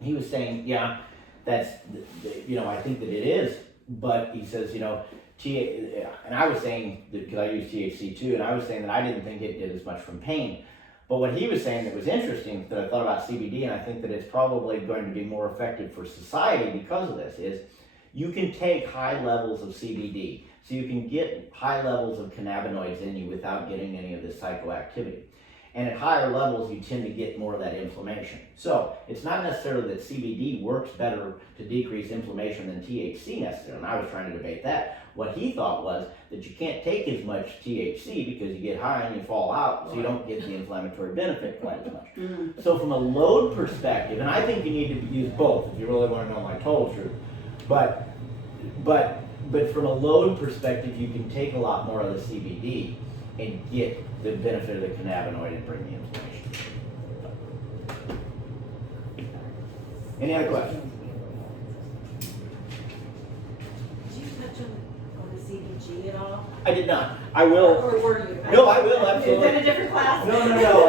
he was saying, yeah, that's, I think that it is, but he says, and I was saying, because I use THC too, and I was saying that I didn't think it did as much from pain. But what he was saying that was interesting, that I thought about CBD, and I think that it's probably going to be more effective for society because of this, is you can take high levels of CBD. So you can get high levels of cannabinoids in you without getting any of this psychoactivity. And at higher levels, you tend to get more of that inflammation. So it's not necessarily that CBD works better to decrease inflammation than THC necessarily, and I was trying to debate that. What he thought was that you can't take as much THC because you get high and you fall out, so you don't get the inflammatory benefit quite as much. So from a load perspective, and I think you need to use both if you really want to know my total truth, but from a load perspective, you can take a lot more of the CBD and get the benefit of the cannabinoid and bring the inflammation. Any other questions? Did you touch on the CBG at all? I did not. I will. Or were you? No, I will, absolutely. Is that a different class? No.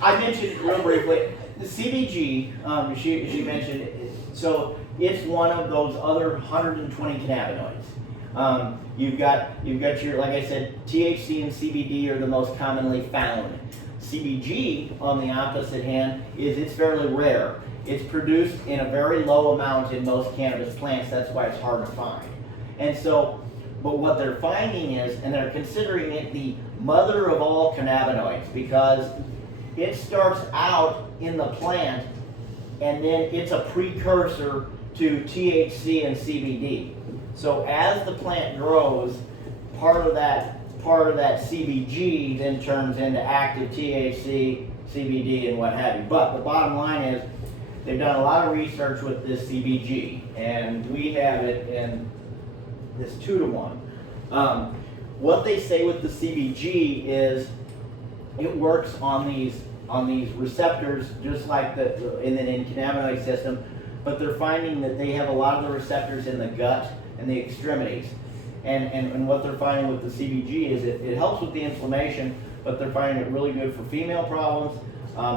I mentioned real briefly, the CBG, she mentioned, so it's one of those other 120 cannabinoids. You've got your, like I said, THC and CBD are the most commonly found. CBG, on the opposite hand, it's fairly rare. It's produced in a very low amount in most cannabis plants. That's why it's hard to find. And so, but what they're finding is, and they're considering it the mother of all cannabinoids, because it starts out in the plant and then it's a precursor to THC and CBD. So as the plant grows, part of that CBG then turns into active THC, CBD, and what have you. But the bottom line is, they've done a lot of research with this CBG, and we have it in this 2-to-1. What they say with the CBG is it works on these receptors, just like in the cannabinoid system, but they're finding that they have a lot of the receptors in the gut and the extremities. And what they're finding with the CBG is it helps with the inflammation, but they're finding it really good for female problems,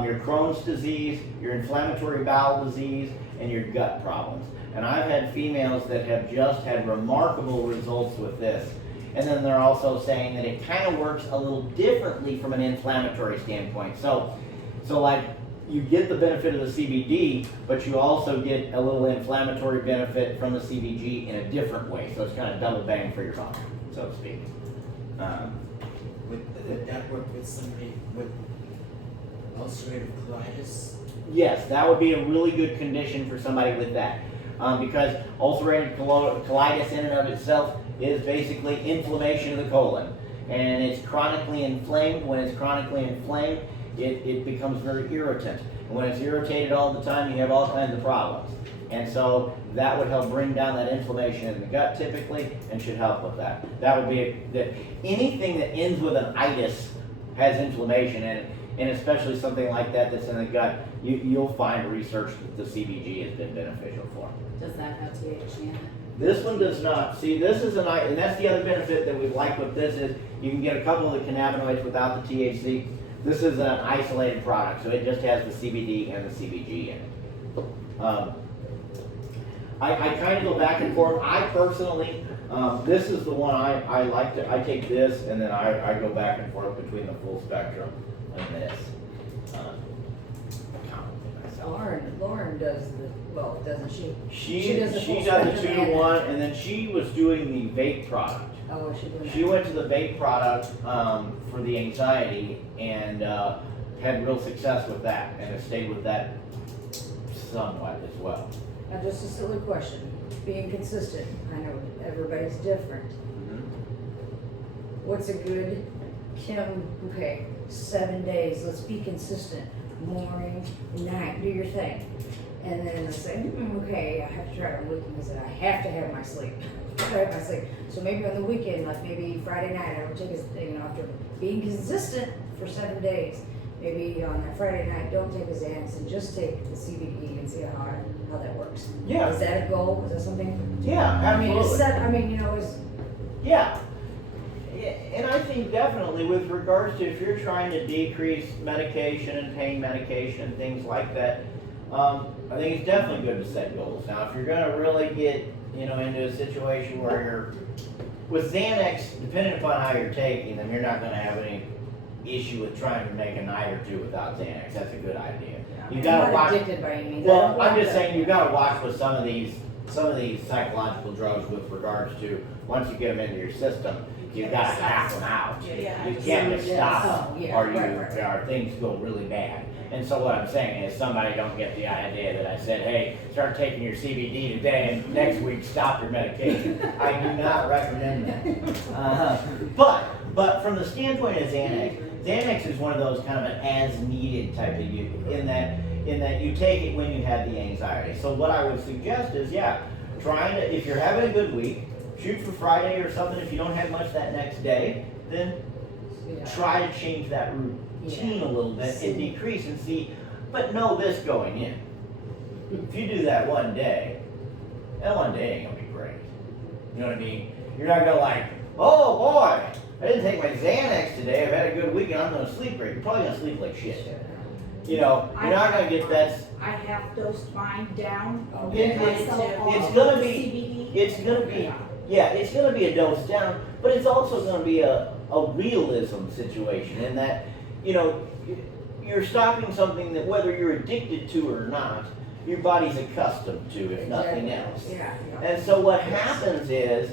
your Crohn's disease, your inflammatory bowel disease, and your gut problems. And I've had females that have just had remarkable results with this. And then they're also saying that it kind of works a little differently from an inflammatory standpoint. So like, you get the benefit of the CBD, but you also get a little inflammatory benefit from the CBG in a different way. So it's kind of double bang for your buck, so to speak. Would that work with somebody with ulcerative colitis? Yes, that would be a really good condition for somebody with that. Because ulcerative colitis in and of itself is basically inflammation of the colon. And it's chronically inflamed. When it's chronically inflamed, it becomes very irritant. And when it's irritated all the time, you have all kinds of problems. And so that would help bring down that inflammation in the gut typically, and should help with that. That would be anything that ends with an itis has inflammation in it, and especially something like that that's in the gut, you'll find research that the CBG has been beneficial for. Does that have THC in it? This one does not. See, this is and that's the other benefit that we like with this is you can get a couple of the cannabinoids without the THC. This is an isolated product, so it just has the CBD and the CBG in it. I kind of go back and forth. I personally, this is the one I like to, I take this and then I go back and forth between the full spectrum and this. Lauren does doesn't she? She does the does the spectrum 2-to-1, and then she was doing the vape product. Oh, she doing She went to the vape product for the anxiety and had real success with that, and has stayed with that somewhat as well. Now, just a silly question, being consistent, I know everybody's different. What's a good, Kim, okay, 7 days, let's be consistent. morning, night, do your thing. And then I say, okay, I have to try it on the weekend, because I have to have my sleep. I have to have my sleep. So maybe on the weekend, like maybe Friday night, I would take after being consistent for 7 days, maybe on that Friday night, don't take a Xanax and just take the CBD and see how that works. Yeah. Is that a goal? Is that something? Yeah, absolutely. It's Yeah. And I think definitely with regards to if you're trying to decrease medication and pain medication and things like that, I think it's definitely good to set goals. Now, if you're going to really get, into a situation where you're, with Xanax, depending upon how you're taking them, you're not going to have any issue with trying to make a night or two without Xanax. That's a good idea. You've got to watch. Addicted by any means. Well, I'm just saying you've got to watch with some of these psychological drugs with regards to once you get them into your system, you've got to hack them out. Yeah. You can't just stop, Oh, yeah, or right. or things go really bad. And so what I'm saying is somebody don't get the idea that I said, hey, start taking your CBD today and next week stop your medication. I do not recommend that. But from the standpoint of Xanax is one of those kind of an as-needed type of use in that you take it when you have the anxiety. So what I would suggest is, if you're having a good week, shoot for Friday or something. If you don't have much that next day, then try to change that routine a little bit and decrease and see, but know this going in. If you do that one day, that one day ain't gonna be great. You know what I mean? You're not gonna like, oh boy, I didn't take my Xanax today, I've had a good week and I'm gonna sleep great. You're probably gonna sleep like shit. You're not gonna get that. I have dosed mine down. It's gonna be a dose down, but it's also gonna be a realism situation in that, you're stopping something that whether you're addicted to or not, your body's accustomed to, if nothing else. Yeah. And so what happens is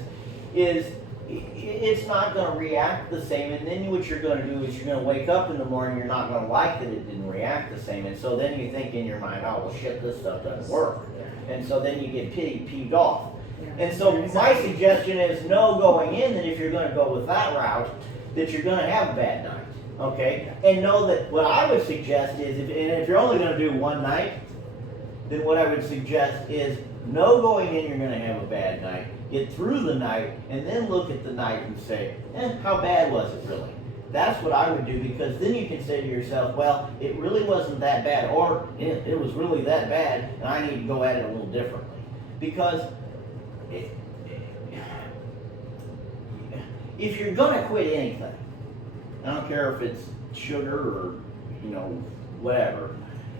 it's not going to react the same, and then what you're going to do is you're going to wake up in the morning, you're not going to like that it didn't react the same, and so then you think in your mind, oh well shit, this stuff doesn't work, and so then you get peeved off. And so my suggestion is no going in that if you're going to go with that route, that you're going to have a bad night, okay? And know that what I would suggest is, if you're only going to do one night, then what I would suggest is no going in you're going to have a bad night. Get through the night and then look at the night and say, how bad was it really? That's what I would do, because then you can say to yourself, well, it really wasn't that bad, or it was really that bad and I need to go at it a little differently. Because if you're going to quit anything, I don't care if it's sugar or, whatever,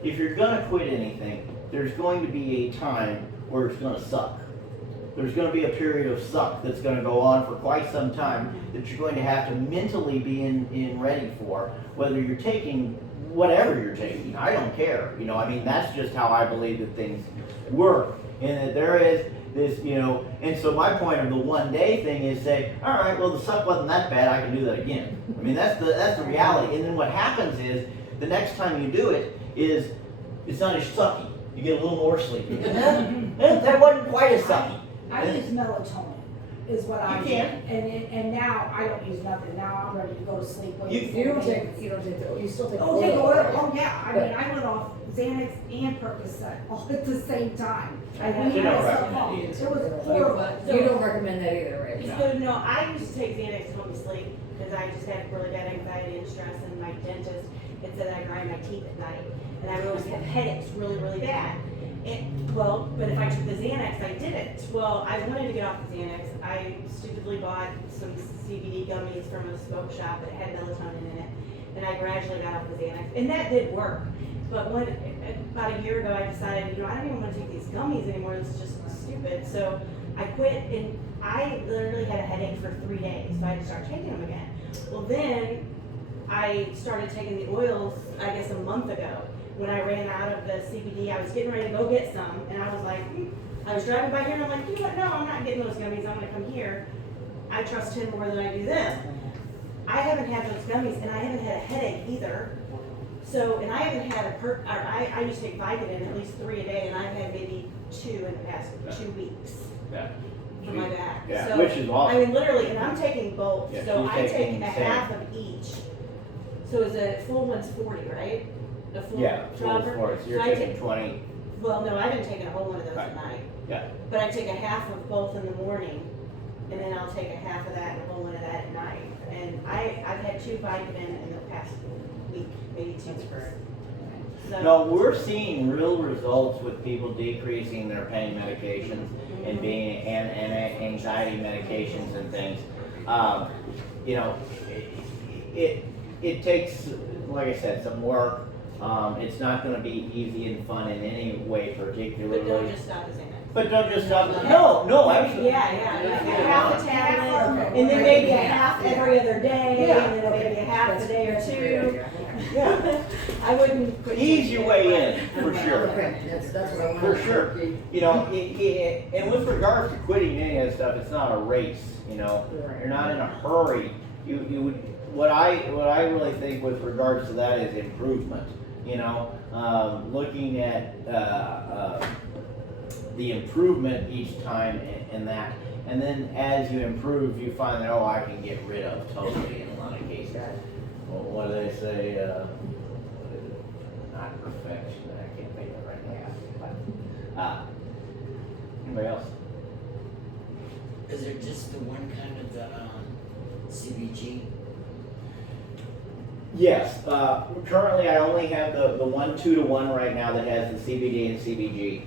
if you're going to quit anything, there's going to be a time where it's going to suck. There's going to be a period of suck that's going to go on for quite some time that you're going to have to mentally be in ready for, whether you're taking whatever you're taking. I don't care. That's just how I believe that things work. And that there is this, and so my point of the one day thing is say, all right, well the suck wasn't that bad, I can do that again. That's the reality. And then what happens is the next time you do it is it's not as sucky. You get a little more sleepy. That wasn't quite as sucky. I use melatonin, is what I You do. can. And now I don't use nothing. Now I'm ready to go to sleep. You don't take you still take Oh, take oil. oil. Oh, yeah. I went off Xanax and Percocet all at the same time. I You knew don't myself recommend off. it It was horrible. You don't recommend that either, right? So no, I used to take Xanax to help me sleep because I just had really bad anxiety and stress, and my dentist had said I grind my teeth at night, and I would always have headaches really, really bad. But if I took the Xanax, I didn't. Well, I wanted to get off the Xanax. I stupidly bought some CBD gummies from a smoke shop that had melatonin in it, and I gradually got off the Xanax, and that did work. But about a year ago, I decided, I don't even want to take these gummies anymore. This is just stupid. So I quit, and I literally had a headache for 3 days, so I had to start taking them again. Well, then I started taking the oils, I guess, a month ago. When I ran out of the CBD, I was getting ready to go get some, and I was like, I was driving by here, and I'm like, you know what, no, I'm not getting those gummies, I'm gonna come here. I trust him more than I do them. I haven't had those gummies, and I haven't had a headache either. So, and I haven't had I used to take Vicodin at least 3 a day, and I've had maybe 2 in the past 2 weeks. Yeah. For my back. Yeah, So, which is awesome. I mean, literally, and I'm taking both, Yeah, so she's I take taking a the same. half of each. So is a full one's 40, right? a full Yeah, full dropper. sports. You're So I taking 20. Well, no, I've been taking a whole one of those at night. Yeah. But I take a half of both in the morning, and then I'll take a half of that and a whole one of that at night. And I've had 2 vitamin in the past week, maybe 2 weeks. So, No, we're seeing real results with people decreasing their pain medications and being and anxiety medications and things. You know, it takes, like I said, some work. It's not going to be easy and fun in any way particularly. but don't just stop the Xanax. But don't just stop. No, absolutely. Yeah, half a tablet, and then maybe a half every other day, Yeah. and then maybe a half a day or 2. Yeah. I wouldn't put Ease your way in, for sure. Okay, that's what I want. For sure. You know, and with regards to quitting any of that stuff, it's not a race. You know, you're not in a hurry. You would. What I really think with regards to that is improvement. You know, looking at the improvement each time in that, and then as you improve, you find that I can get rid of totally in a lot of cases. Well, what do they say? Not perfection. I can't think of it right now. But anybody else? Is it just the one kind of the CBG? Yes. Currently, I only have the 1 2-to-1 right now that has the CBD and CBG.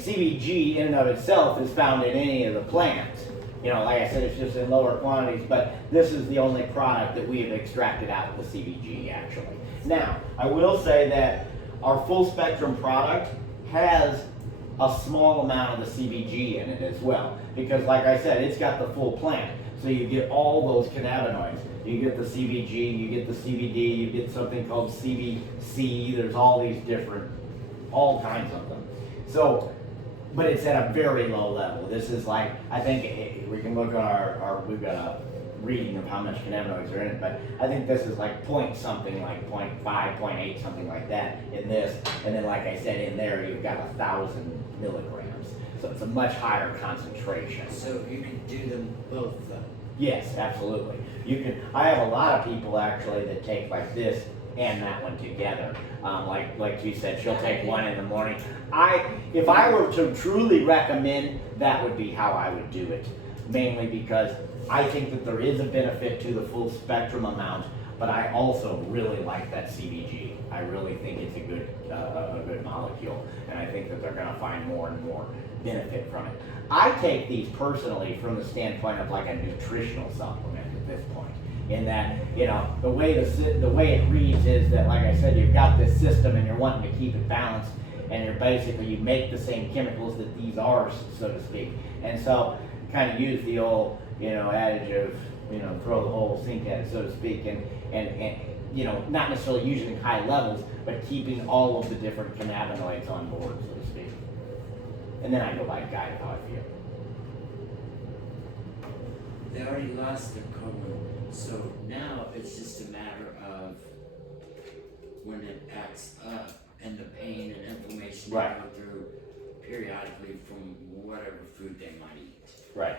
CBG in and of itself is found in any of the plants. You know, like I said, it's just in lower quantities, but this is the only product that we have extracted out of the CBG, actually. Now, I will say that our full spectrum product has a small amount of the CBG in it as well, because like I said, it's got the full plant. So you get all those cannabinoids. You get the CBG, you get the CBD, you get something called CBC, there's all these different, all kinds of them. So, but it's at a very low level. This is like, I think we can look at our we've got a reading of how much cannabinoids are in it, but I think this is like point something, like 0.5, 0.8, something like that in this. And then like I said, in there you've got 1,000 milligrams. So it's a much higher concentration. So you can do them both though? Yes, absolutely. You can. I have a lot of people actually that take like this and that one together. Like you said, she'll take one in the morning. If I were to truly recommend, that would be how I would do it. Mainly because I think that there is a benefit to the full spectrum amount, but I also really like that CBG. I really think it's a good molecule, and I think that they're going to find more and more benefit from it. I take these personally from the standpoint of like a nutritional supplement at this point. In that, you know, the way it reads is that, like I said, you've got this system and you're wanting to keep it balanced, and you make the same chemicals that these are, so to speak. And so, kind of use the old, adage of, throw the whole sink at it, so to speak, and not necessarily using high levels, but keeping all of the different cannabinoids on board, so to speak. And then I go by guide how I feel. They already lost their colon, so now it's just a matter of when it acts up and the pain and inflammation Right. they go through periodically from whatever food they might eat. Right.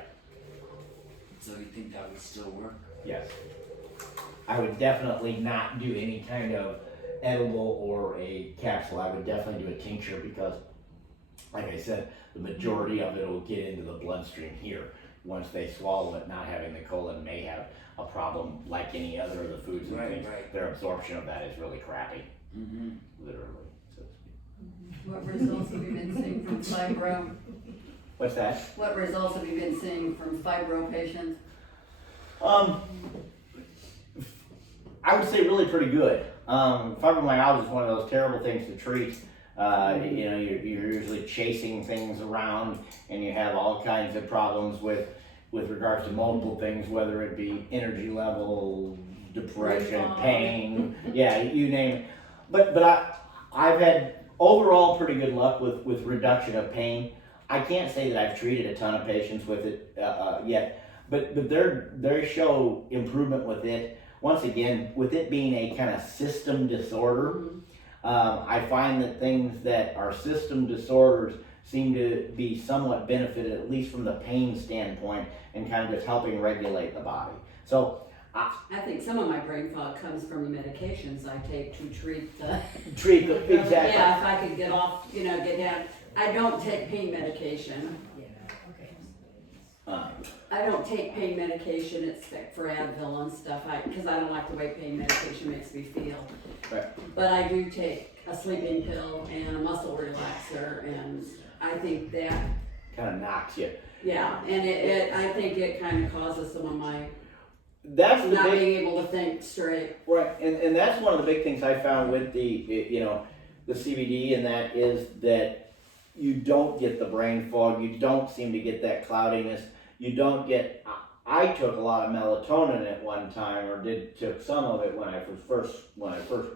So you think that would still work? Yes. I would definitely not do any kind of edible or a capsule. I would definitely do a tincture because, like I said, the majority of it will get into the bloodstream here. Once they swallow it, not having the colon may have a problem like any other of the foods and things. Right. Their absorption of that is really crappy, Mm-hmm. literally, so to speak. What results have you been seeing from Fibro? What's that? What results have you been seeing from Fibro patients? I would say really pretty good. Fibromyalgia is one of those terrible things to treat. You're usually chasing things around, and you have all kinds of problems with regards to multiple things, whether it be energy level, depression, pain, you name it. But I've had overall pretty good luck with reduction of pain. I can't say that I've treated a ton of patients with it yet, but they show improvement with it. Once again, with it being a kind of system disorder, I find that things that are system disorders seem to be somewhat benefited, at least from the pain standpoint, and kind of just helping regulate the body. So I think some of my brain fog comes from the medications I take to treat the. Treat the, exactly. Yeah, if I could get off, get down. I don't take pain medication. I don't take pain medication except for Advil and stuff, because I don't like the way pain medication makes me feel. Right. But I do take a sleeping pill and a muscle relaxer, and I think that, Kind of knocks you. yeah, and I think it kind of causes some of my That's the not big, being able to think straight. right, and that's one of the big things I found with the CBD, and that is that you don't get the brain fog, you don't seem to get that cloudiness, you don't get, I took a lot of melatonin at one time, or took some of it when I first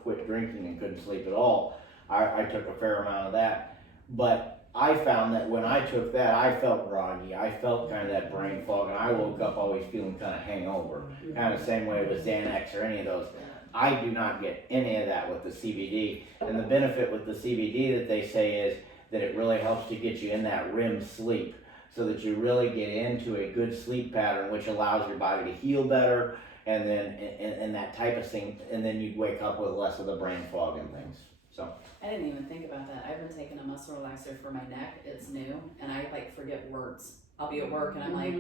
quit drinking and couldn't sleep at all. I took a fair amount of that, but I found that when I took that, I felt groggy, I felt kind of that brain fog, and I woke up always feeling kind of hangover, kind of same way with Xanax or any of those. I do not get any of that with the CBD, and the benefit with the CBD that they say is that it really helps to get you in that REM sleep, so that you really get into a good sleep pattern, which allows your body to heal better, and then and that type of thing, and then you wake up with less of the brain fog and things. So I didn't even think about that. I've been taking a muscle relaxer for my neck. It's new, and I like forget words. I'll be at work and I'm like,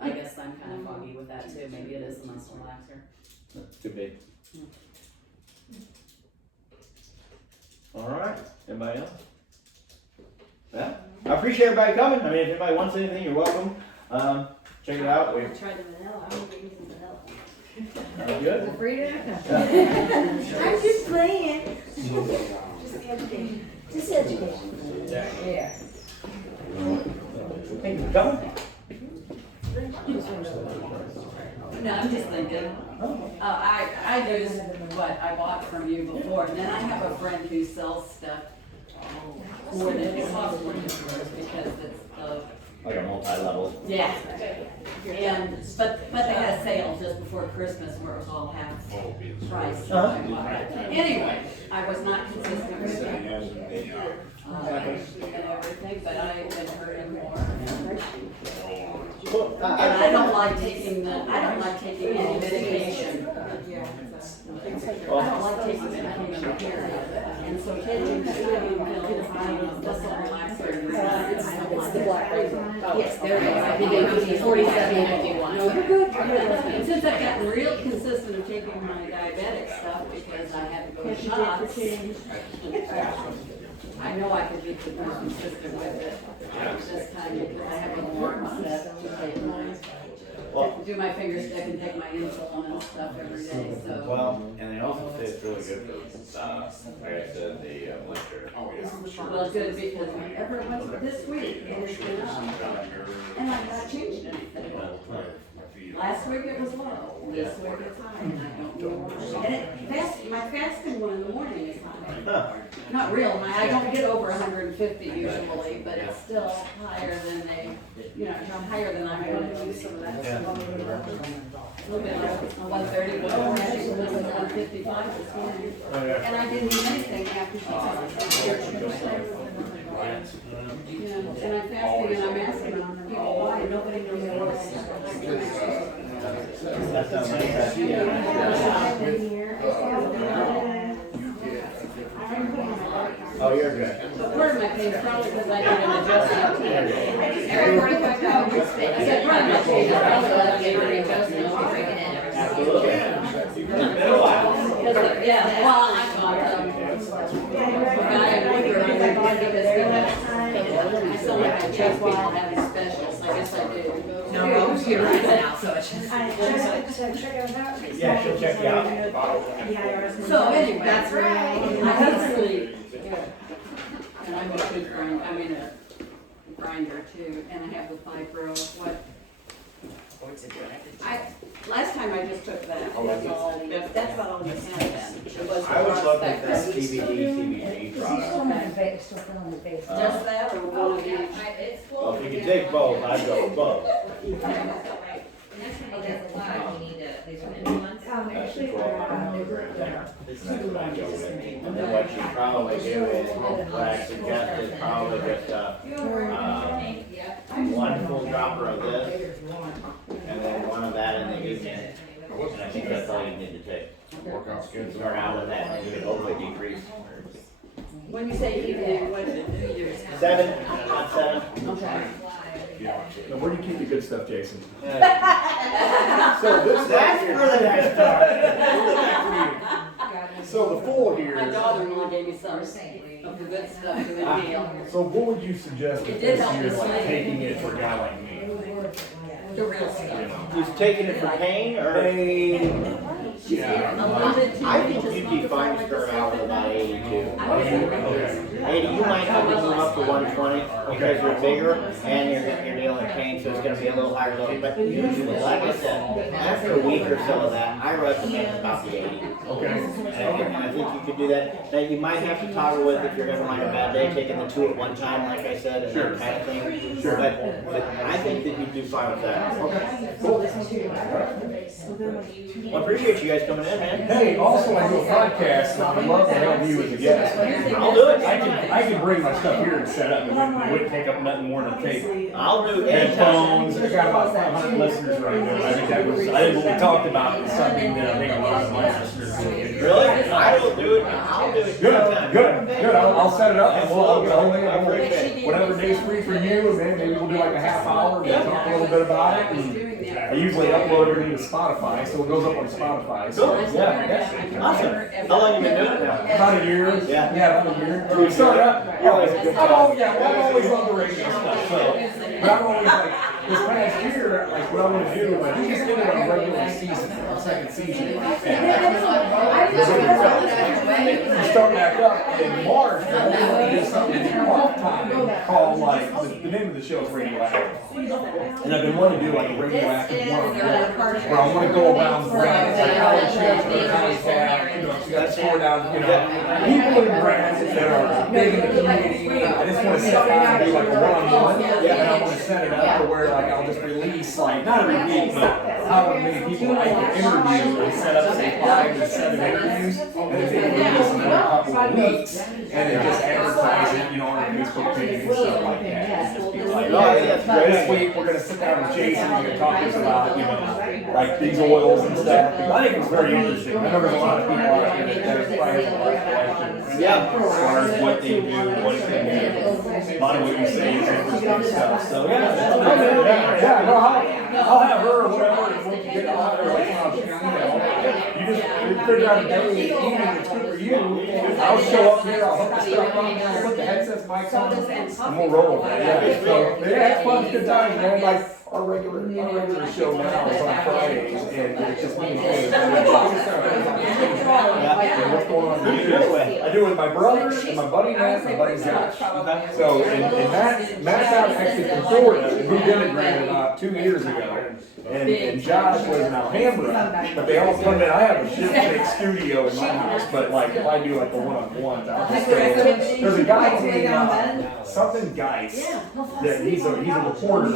I guess I'm kind of foggy with that too. Maybe it is the muscle relaxer. could be. All right. Anybody else? Yeah. I appreciate everybody coming. I mean, if anybody wants anything, you're welcome. Check it out. I tried the vanilla, I'm gonna use the vanilla. Good. I'm just playing. Just education. Yeah. Thank you for coming. No, I'm just thinking, I use what I bought from you before, and then I have a friend who sells stuff more than it costs more than yours because it's Like a multi-level. yeah. And, but they had a sale just before Christmas where it was all half price. Anyway, I was not consistent with it. And everything, but I've been hurting more. Well, And I don't like taking any medication. I don't like taking medication, period. And so taking the sleeping pills, muscle relaxer, and relax. It's the black label. Yes, there it is. I think it was 47.51. No, you're good. And since I've gotten real consistent of taking my diabetic stuff because I had to go to shots, I know I could be more consistent with it this time because I have a alarm set to take mine. Do my finger stick and take my insulin and stuff every day, so. Well, and they also say it's really good for, like I said, the winter. Well, good because whenever it was this week, it has been up. And I've not changed anything. Last week it was low, this week it's high, and I don't know why. And my fasting one in the morning is high. Not real high, I don't get over 150 usually, but it's still higher than higher than I'm going to use some of that stuff. A little bit like 130, but I actually was 155 this morning. And I didn't eat anything after she and I'm fasting and I'm asking people why, and nobody knows why. That sounds Oh, you're good. But part of my pain is probably because I did an adjustment. I said part of my pain is probably that I made an adjustment. Absolutely. Been a while. Yeah, well, I thought, guy in Woodruff, I still like to check people having specials, I guess I do. No, I'm computerized now, so it's just. Check it out. Yeah, she'll check you out. So anyway, That's right. I have sleep. And I'm a good grinder, a grinder too, and I have the Fibro, last time I just took that, that's about all you had then. It was I was looking at broad that CBD Still product. feeling the face. Just that or one of each? Well, if you could take both, I'd go with both. Actually, And then what you probably do is, what I suggest is probably just, one full dropper of this, and then one one of that in the evening. And I think that's all you need to take. Start out with that and you can hopefully decrease. When you say evening, what is it, New Year's? 7, not 7. Okay. Now, where do you keep the good stuff, Jason? Yeah. So this That's for the next time. So the full My here. daughter-in-law gave me some of the good stuff to inhale. So what would you suggest It with did this help year, me like sleep. taking it for a guy like me? The real stuff. Who's taking it for pain or? Yeah. A little bit too. I think you'd be fine to start out with about 82. 80, you might have to move up to 120 because you're bigger and you're dealing with pain, so it's going to be a little higher load. But usually, like I said, after a week or so of that, I recommend about the 80. Okay. And I think you could do that. Now, you might have to toggle with if you're having like a bad day, taking the 2 at one time, like I said, and that kind of thing. Sure. But I think that you'd do fine with that. Okay. Cool. Well, I appreciate you guys coming in, man. Hey, also I do a podcast, so I'd love to have you as a guest. I'll do it. I can bring my stuff here and set up. It wouldn't take up nothing more than a table. I'll do it anytime. Headphones. I got about 500 listeners right now. I think what we talked about is something that I think a lot of my listeners will enjoy. Really? I will do it. I'll do it. Good, anytime. good. I'll set it up and I'll get a hold of you. I appreciate it. Whatever day's free for you, and then maybe we'll do like a half hour, we'll talk a little bit about it. And I usually upload everything to Spotify, so it goes up on Spotify. So, yeah. Awesome. How long have you been doing it now? About a year. Yeah. About a year. We started up. Always a good time. I've always loved the radio stuff. So, but I'm always like, this past year, like what I want to do, like we just did it on a regular season, our second season. We start back up in March, but I want to do something off time called like the name of the show is Radioactive. And I've been wanting to do like a radioactive one-on-one where I want to go around brands like college ships or college staff, you know, so you got to score down, you know, people in brands that are big in the community. I just want to sit down and do like a one-on-one, and I want to set it up to where like I'll just release like not every week, but however many people I can interview and set up say 5 to 7 interviews, and then maybe release them in a couple of weeks, and then just advertise it, you know, on our Facebook page and stuff like that. And just be like, this week we're gonna sit down with Jason, we're gonna talk to us about, you know, like these oils and stuff. I think it's very interesting. I know there's a lot of people out here that are probably have a lot of questions. Yeah. As far as what they do, what they do. A lot of what you say is interesting stuff. So yeah, no, I'll have her or whatever. And when you get out there, like, you just figure out a day, evening that's good for you. I'll show up here, I'll hook the stuff on, we'll put the headsets, mics on, and we'll roll with it. Yeah, so yeah, it's fun, good times, man. Like our regular show now is on Fridays, and it's just me and Dave. And what's going on? I do it with my brother and my buddy Matt and my buddy Josh. So, and Matt's out actually from Florida, and we did it granted about 2 years ago. And Josh was in Alhambra, but they all come in. I have a big studio in my house, but like if I do like the one-on-ones, I'll just say, there's a guy named something Geis that he's a reporter,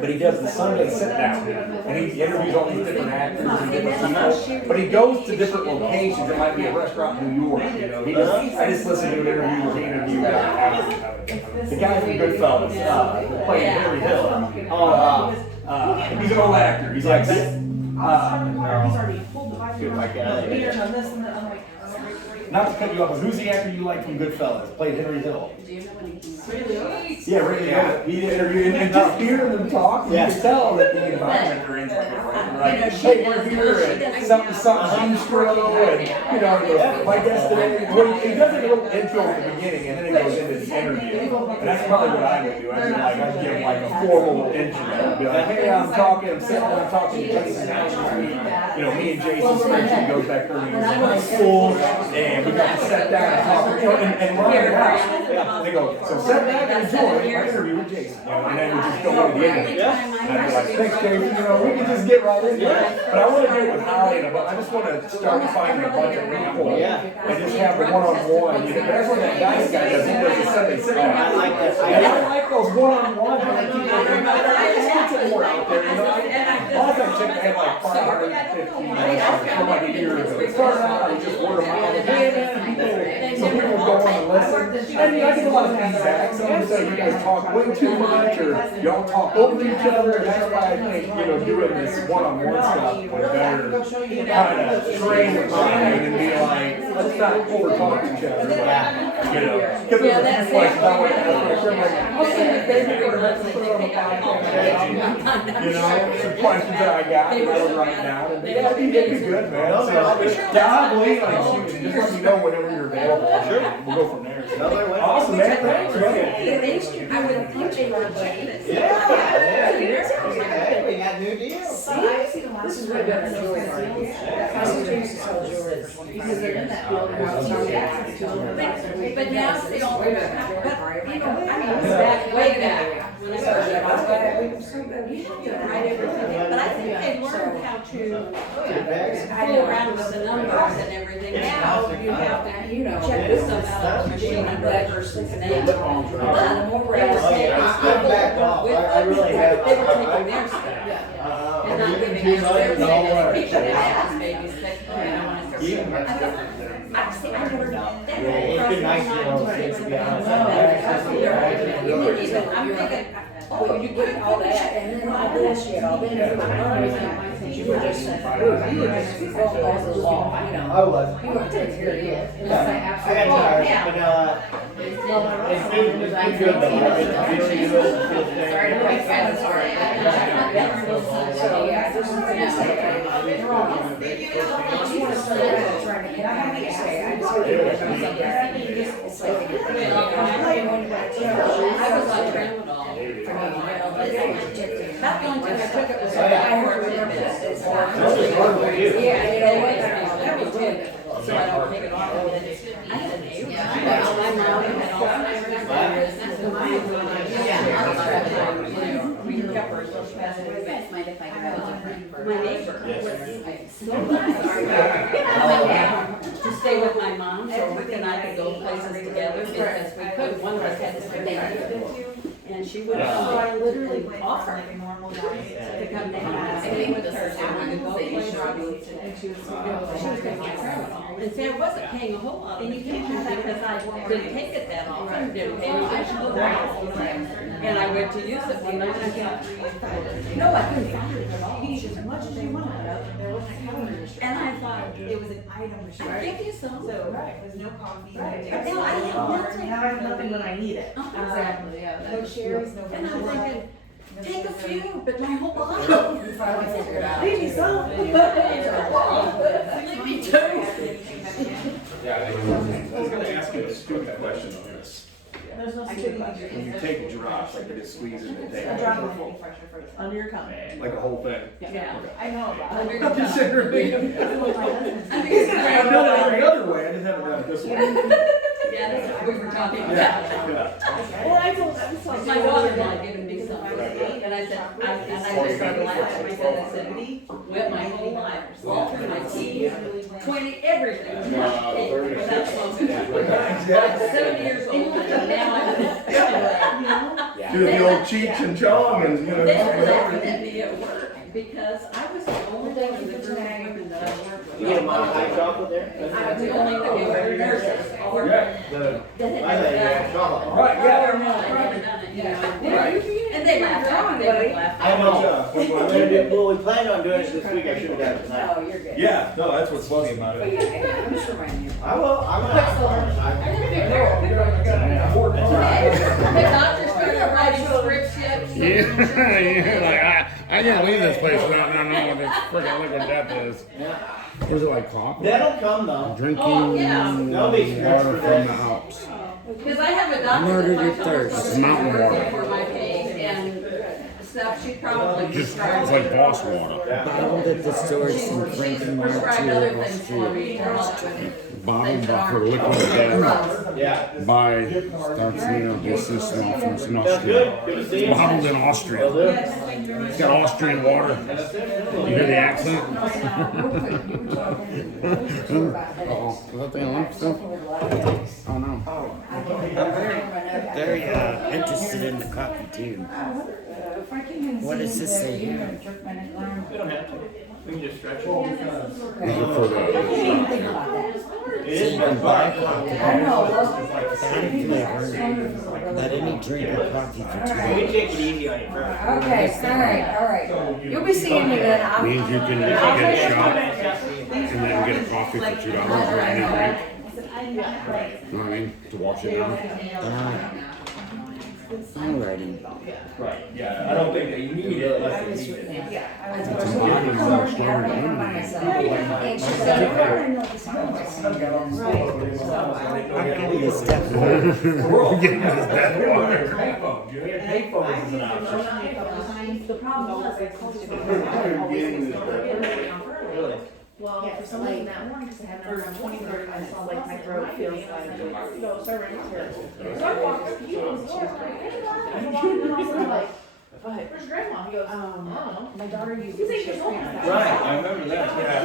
but he does the Sunday sit down, and he interviews all these different actors and different people. But he goes to different locations. It might be a restaurant in New York, you know. I just listened to an interview where he interviewed the guy from Goodfellas, playing Harry Hill. He's an old actor. He's like, not to cut you off, but who's the actor you like from Goodfellas? Played Henry Hill. Do you know when he came? Yeah, really. Yeah. He interviewed, and just hearing them talk, you can tell that the environment they're in. Like, hey, we're here at something bistro, and you know, my guest today. Well, he does a little intro at the beginning, and then it goes into the interview. And that's probably what I would do. I'd give like a formal intro. I'd be like, hey, I'm sitting there, I'm talking to Jason. You know, me and Jason's friendship goes back 30 years in high school, and we got to sit down and talk. You know, and Ryan House, they go, so sit back and enjoy my interview with Jason. You know, and then we just go into the interview. And I'd be like, thanks, Jason. You know, we can just get right into it. But I want to do it with Holly, but I just want to start finding a bunch of people and just have the one-on-one. You know, that's what that guy does. He does the Sunday sit down. I like that. And I like those one-on-ones. There's more out there. You know, last time I checked, I had like 550 from like a year ago. It started out, I was just word of mouth. So people would go on and listen. I get a lot of feedback. Someone say you guys talk way too much, or y'all talk over each other, and that's why I think, doing this one-on-one stuff would better kind of train the mind and be like, let's not over-talk each other. Because there's a few questions I want to ask, like, I'll send you favorite some questions that I got that I would write down, and it'd be good, man. So, I believe in you. Just let me know whenever you're available. Sure. We'll go from there. Awesome, man. Thanks, man. I would think they were buddies. Hey, we got new deals. This is way better than jewelry. My sister used to sell jewelry. Because they're in that building. But now they all, but, I mean, it's back, way back. When I first started, we have to write everything, but I think they learned how to fool around with the numbers and everything. Now you have to, check this stuff out on the machine and whatever, and but The more they were taking I'm back off. I really have. they were taking their stuff. And not giving us their babies, people that ask babies, I never done that. It's been nice to know, to be honest. I'm thinking, oh, you get all that, and then all this, everything. You were just, all the law, I was. You weren't taking care of you. I got tired, but it's been good though. It's been really good. It feels great. sorry to break Brad's heart. So, yeah, this is the they're wrong. I just want to start trying to get out of here. I just want to do it. It's like, I was on Tramadol. About the only time I took it was I heard this. That was good. So I don't take it off. I had an AIDS. My mom had Alzheimer's. We kept her until she passed away. Mind if I go? My neighbor was so nice. To stay with my mom, so Rick and I could go places together because we could. One of us had to stay. And she would literally offer to come down and stay with her so we could go places. And she was taking my Tramadol. And say I wasn't paying a whole lot of attention because I didn't take it that often, didn't pay attention to the bottles. And I went to use it one night and I got no, I couldn't find it at all. As much as you wanted, there was a calorie restriction. And I thought, It was an item restriction. I'll give you some. So, there's no coffee, no Right. dairy, No, I have no nothing. Now I have nothing when I need it. Exactly, yeah. No cherries, no And I'm vanilla. thinking, take a few, but my whole bottle. You finally figured it out. Leave me some. Leave me too. Yeah, I was gonna ask you a stupid question on this. There's no stupid question. When you take a drop, like they just squeeze it and take A it. drop of manufacturer first. Under your tongue. Like a whole thing. Yeah. I know about it. Under your I'm just tongue. saying. That's what my husband's doing. I've done it every other way, I just haven't done it this way. Yeah, that's what we were talking about. Yeah. Well, I told them, My daughter-in-law giving me some, and I said, I just started laughing, I said, we went my whole life, all through my teeth, 20, everything was my cake without smoking. I'm 70 years old, and now I'm, Do the old Cheech and Chong and, they were laughing at me at work, because I was the only one in the group of women that I worked with. You get a high chocolate there? I was the only one who were nurses, or Yeah, the, that had I never think you done have it. chocolate. right, yeah. Or no, I'd never done it, you know. Right. And they laughed at me, they would laugh I at me. know, we're gonna do, well, we planned on doing it this week, I should have done it tonight. Oh, you're good. Yeah, no, that's what's funny about But it. yeah, I'm just reminding you. I will, I'm The doctor started writing scripts yet? Yeah, I can't leave this place without not knowing what this freaking liquid death is. Was it like coffee? That'll come though. Drinking Oh, yeah. There'll be scripts water for from this. the Alps. Because I have a doctor Murder that your my daughter thirst. It's mountain water. for my pain and stuff, she probably Just, prescribed. it's like boss water. Bottled at the stores from She's Franklin prescribed other to things for me to help with Bottled things that for aren't liquid death drugs. Yeah. by Startzino Desismo from Sounds Austria. good. Good to see you. Bottled in Austria. Will do. It's got Austrian water. You hear the accent? Uh-oh. Is that thing on still? Oh no. I'm very interested in the coffee too. What does this say here? We don't have to. We can just stretch it. Is it for I didn't even think about that. It is You can buy coffee. I know, Exotic flavor, but any drink or coffee for We $2. take it easy on you first. Okay, all right. You'll be seeing me then. Means you can get a shot and then get a coffee for $2 or any drink. You know what I mean? To wash it down. Alrighty. Right, yeah, I don't think that you need it unless you need it. And she said, "Oh, I know this one." I'm getting this stuff. We're Getting this bad water. Payphones is an option. The problem was I called you. Really? Well, for some reason that morning, because I haven't heard for 20, 30 minutes, like my throat feels like. So I ran terrible. So I walked to you, and she was great. And I was like, where's grandma? He goes, I don't know. My daughter used to say she's Right, I remember that. Yeah.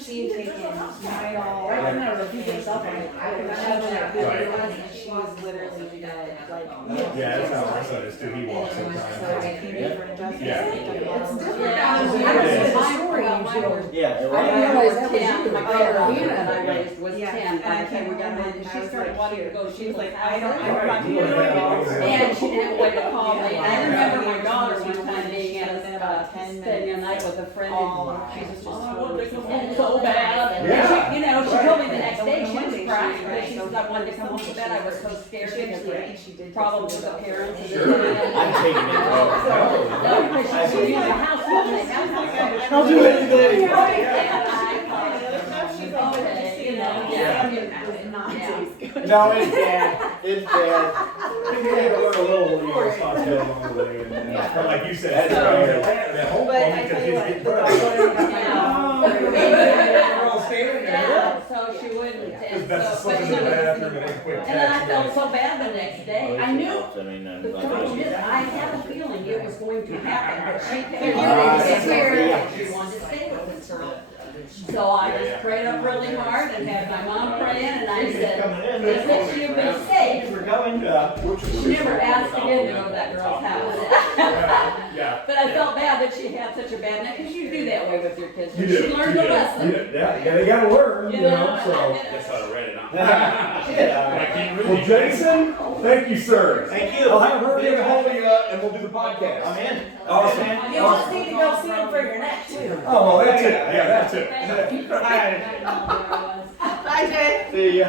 She had taken Midol, I don't know if you get stuff on it. I don't know, and she was literally dead, like. Yeah, that's how my son is too, he walks So sometimes. I came in for an adjustment. Yeah. It's different. Yeah. I didn't realize that was you. My daughter Hannah and I raised was Yeah. 10, by the time we got home, And she I was started like, wanting to go, she was like, I don't, Right. and she didn't wait to call me. And I remember my daughter one time She being was in at about 10 spending a minutes. night with a friend All and she was just, right. oh, this is so bad. And Yeah. she, you know, she told me the next day she was Right. crying, but she said, I wanted to come home to bed, I was so scared because She of did. problems with the parents. And Sure. I'm taking it. No, because she's in the house, house. I'll do it today. You know, yeah. No, it's bad, it's bad. You need to learn a little responsibility along the way, and, but like you said, that whole But phone I because tell you kids what, get the burned. They're all standing there. Yeah, so she wouldn't, It's and best to so, slip but into she the was, bathroom and take a quick and then I text. felt so bad the next day, I knew, I mean, the problem is, I had a feeling it was going to happen, but she kept she wanted to stay with this girl. So I just prayed up really hard and had my mom praying, and I said, if she'd been safe, We're going. she never asked again to go to that girl's house. Yeah. But I felt bad that she had such a bad night, because you do that way with your kids, You she do, learned you a do. lesson. Yeah, they gotta learn, you know, so. I read it on. Well, Jason, thank you, sir. Thank you. I'll have her get a hold of you and we'll do the podcast. I'm in. Awesome. You just need to go see him for your neck too. Oh, well, that's it, yeah, that's it. Bye, Jay. See ya.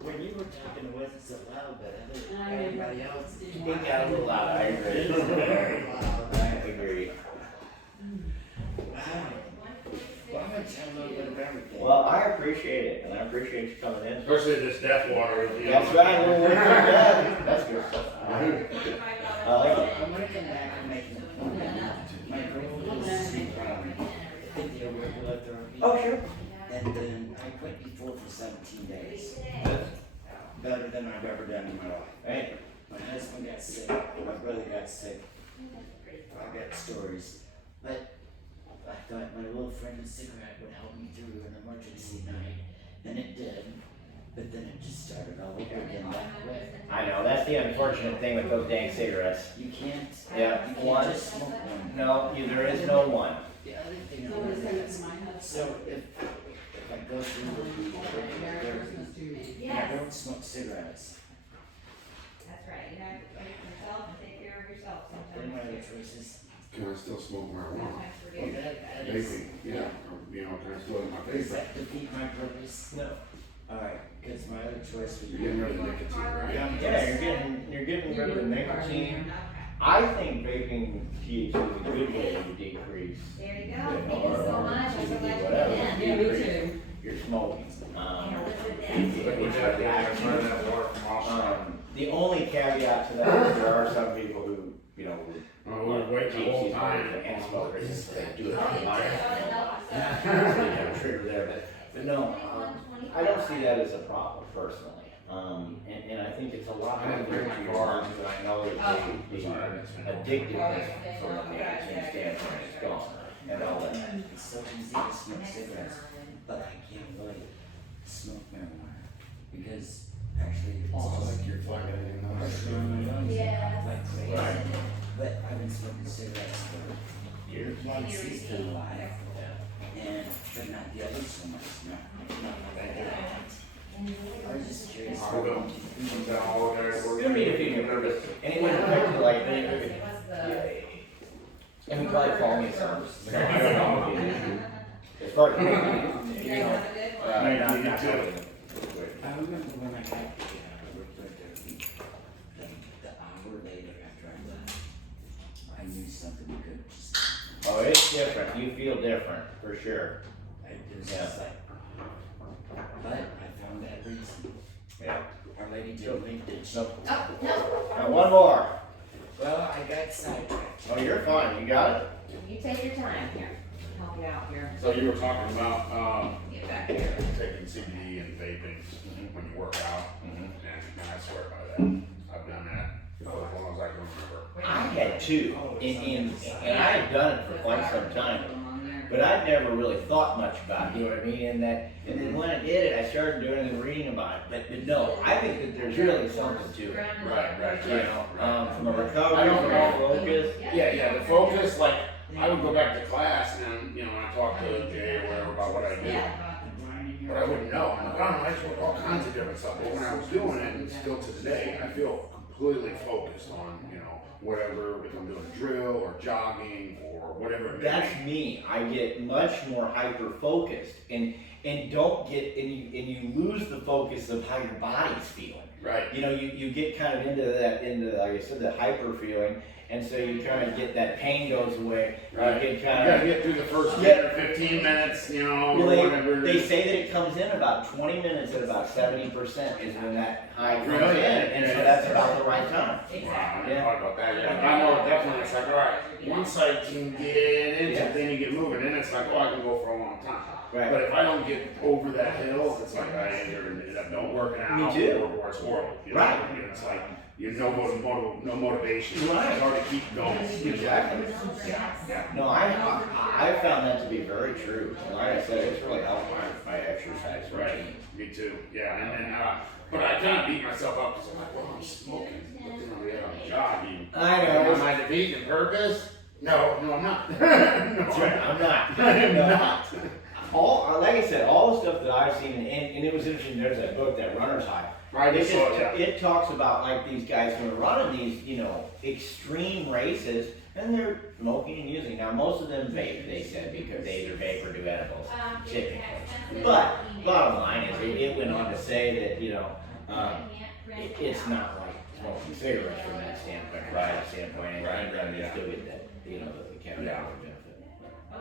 When you were talking, it wasn't so loud, but everybody else. It got a little loud, I agree. Very loud. I agree. Well, I'm gonna tell a little bit of everything. Well, I appreciate it, and I appreciate you coming in. Especially this death water. You know. That's right, we're working on that. That's good stuff. I like it. I'm gonna come back and make an appointment. My goal is to, get the overload therapy. Oh, sure. And then I quit before for 17 days. Better than I've ever done in my life. Hey. My husband got sick, my brother got sick. I got stories. But I thought my little friend of cigarette would help me through an emergency night, and it did. But then it just started all over again that way. I know, that's the unfortunate thing with those dang cigarettes. You can't, Yeah, you can't one. just smoke one. No, there is no one. The other thing I want to is, so if I go through the regular therapy, and I don't smoke cigarettes, That's right, you have to take yourself and take care of yourself what are my other choices? Can I still smoke marijuana? Well, that is, Vaping, yeah, you know, can I still get my does vape? that defeat my purpose? No. Alright, because my other choice would You're be. getting rid of the nicotine, right? Yeah, you're getting rid of the nicotine. I think vaping THC is a good way to decrease. There you go, thank you so much, I'm so glad you Whatever, came in. Yeah, me decrease too. your smoking. But would you have to turn that water from off? The only caveat to that is there are some people who, you know, Oh, we're waiting the whole time. and smokers, they do it for money. Trigger there, but no, I don't see that as a problem personally. And I think it's a lot more to your lungs, and I know that the addictiveness from the nicotine standpoint is gone and all that. It's so easy to smoke cigarettes, but I can't really smoke marijuana because actually it's Oh, just like you're flagging it in pressure on my lungs Yeah. like crazy. Right. But I've been smoking cigarettes for years, long since been alive. but not the other so much, no, I did. I was just curious. I'll go. We're gonna need a few new purpose. Anyone affected like and we probably call me some. I don't know. It's hard to make me, you know. Not I remember when I got the hour later after I left, I knew something good just. Oh, it's different. You feel different, for sure. It was just like, but I found that reason. Yeah. Our Lady didn't leave, did she? Nope. Oh, no. Now, one more. Well, I got sidetracked. Oh, you're fine. You got it? You take your time here, help you out here, So you were talking about, get back here. taking CBD and vaping when you work out, and I swear by that. I've done that for as long as I can remember. I had two, and I had done it for quite some time, but I'd never really thought much about it, you know what I mean? And then when I did it, I started doing it and reading about it. But no, I think that there's really something to it. Right. You know, from a recovery, from a focus. Yeah, the focus, like, I would go back to class and, you know, I talked to Jay or whatever about what I did. But I wouldn't know. I'm like, I just all kinds of different stuff. But when I was doing it, and still to today, I feel completely focused on, you know, whatever, if I'm doing a drill or jogging or whatever it may That's be. me. I get much more hyper focused and don't get and you lose the focus of how your body's feeling. Right. You know, you get kind of into like I said, the hyper feeling, and so you kind of get that pain goes away. Right. You You get kind gotta of get through the first 10 or 15 minutes, you know, or whatever. they say that it comes in about 20 minutes at about 70% is when that high comes Really? in, and so that's about the right time. Wow, I never thought about that. Yeah. I know definitely it's like, all right, once I can get into it, then you get moving, then it's like, oh, I can go for a long time. Right. But if I don't get over that hill, it's like I either end up not working out Me too. or it's horrible. You know? Right. It's like you no motivation. Right. It's hard to keep going. Exactly. Yeah. No, I found that to be very true. And like I said, it's really helped my exercise Right. routine. Me too. Yeah. And then, but I kind of beat myself up because I'm like, well, I'm smoking. But then I'm jogging. I know. Am I defeating the purpose? No, I'm not. That's right. I'm not. I'm not. Like I said, all the stuff that I've seen, and it was interesting. There's that book, that Runner's High. I just saw it, yeah. It talks about like these guys who are running these, you know, extreme races, and they're smoking and using. Now, most of them vape. They said because they either vape or do edibles, typically. But bottom line is, it went on to say that you know, it's not like smoking cigarettes from that standpoint, from that standpoint, and you still get that, you know, the cannabis benefit.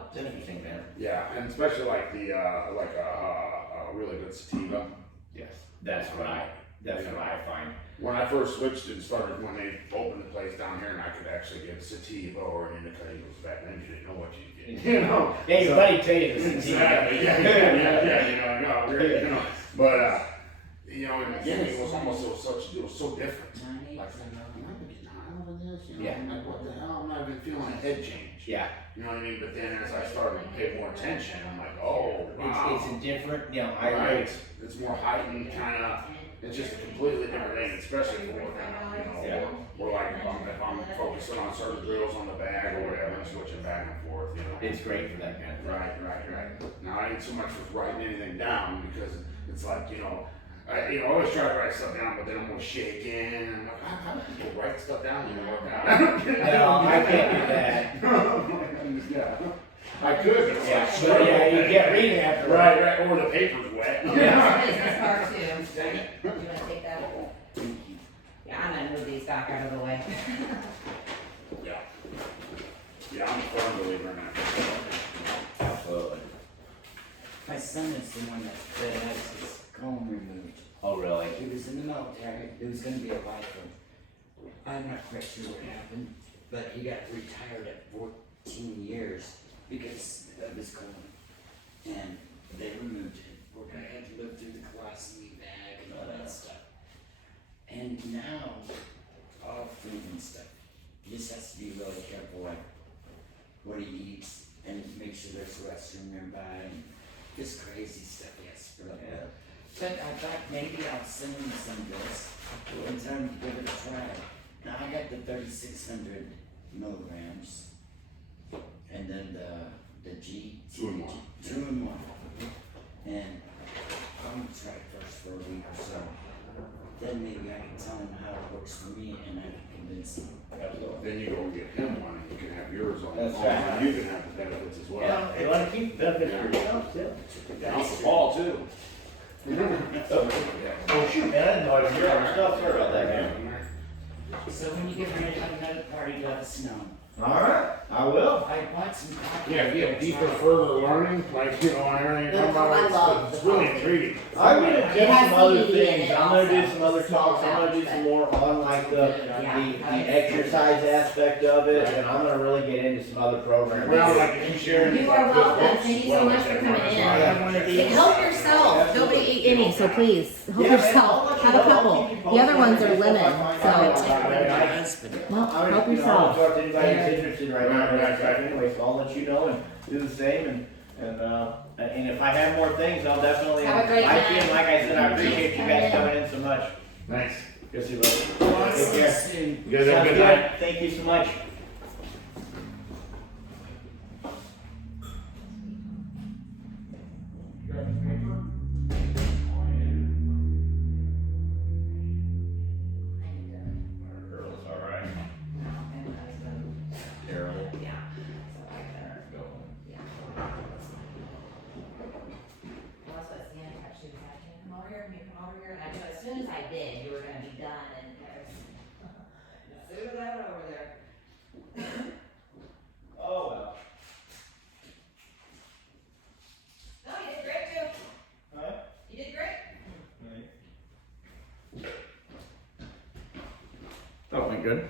It's interesting, man. Yeah, and especially like the like a really good sativa. Yes, that's what I find. When I first switched and started, when they opened the place down here, and I could actually get sativa or an indica, it was back then you didn't know what you get. You know, Yeah, your buddy tell you this. exactly. Yeah. You know, but you know, in the beginning it was so different. Like, am I getting high over this? You know, Yeah. I'm like, what the hell? I'm not even feeling a head change. Yeah. You know what I mean? But then as I started to pay more attention, I'm like, oh, wow. It's a different, you know, Right. It's more heightened, kind of. It's just a completely different thing, especially for working out. You know, Yeah. or like if I'm focusing on certain drills on the bag or whatever, and switching back and forth. You know, It's great for that kind of thing. Right. Now I ain't so much with writing anything down because it's like I always try to write stuff down, but then I'm always shaking. And I'm like, how do people write stuff down when you work out? No, I can't do that. Yeah. I could, but it's Yeah, like, but yeah, you get reading after. Right, or the paper's wet. Yeah, business card too. Dang it. You wanna take that? Yeah, I'm gonna move these back out of the way. Yeah, I'm a firm believer in that. Absolutely. My son is the one that has his comb removed. Oh, really? He was in the military. He was going to be a lifer. I'm not quite sure what happened, but he got retired at 14 years because of his comb. And they removed it. We're going to have to live through the colostomy bag and all that stuff. And now, all food and stuff. He just has to be really careful, like what he eats, and make sure there's a restroom nearby, and just crazy stuff he has to really do. But I thought maybe I'll send him some of this and tell him to give it a try. Now I got the 3,600 milligrams, and then the the G. 2-in-1. 2-in-1. And I'm gonna try it first for a week or so. Then maybe I can tell him how it works for me and I can convince him. Then you go and get him one and you can have yours on. That's and right. you can have the benefits as well. Yeah, you wanna keep benefits for yourself too. And off the ball too. Oh shoot, man, I didn't know I was here on stuff, sorry about that, man. So when you get ready to have another party, let us know. Alright, I will. I bought some coffee. Yeah, if you have deeper, further learning, like, you know, and everything, That's what I love. it's really intriguing. I'm gonna do It has some other CBD in things, it I'm gonna do also. some other talks, I'm gonna do some more on like the exercise aspect of it, and I'm gonna really get into some other programs. Well, like, if you share any, You like, are good welcome. books Thank as you so well, much for that coming might- in. I have one of these. Help yourself. Nobody ate any, so please help Yeah, man, I'll yourself. let you Have a know. I'll couple. keep you The other posted ones on are this lemon, stuff I find so out. well, I'm help gonna, you know, I'll yourself. talk to anybody who's interested right now in that stuff anyway, so I'll let you know and do the same and if I have more things, I'll definitely Have a great invite you, and night. like I said, I appreciate you guys coming in so much. Nice. Good to see you later. Well, I'll Take see you care. soon. You guys have a Sounds good night. Thank you so much. Girls, all right. Terrible. Well, that's what Sienna kept, she was like, can you come over here, can you come over here? And I knew as soon as I did, you were gonna be done and as soon as I went over there. Oh, well. No, you did great too. Huh? You did great. That went good.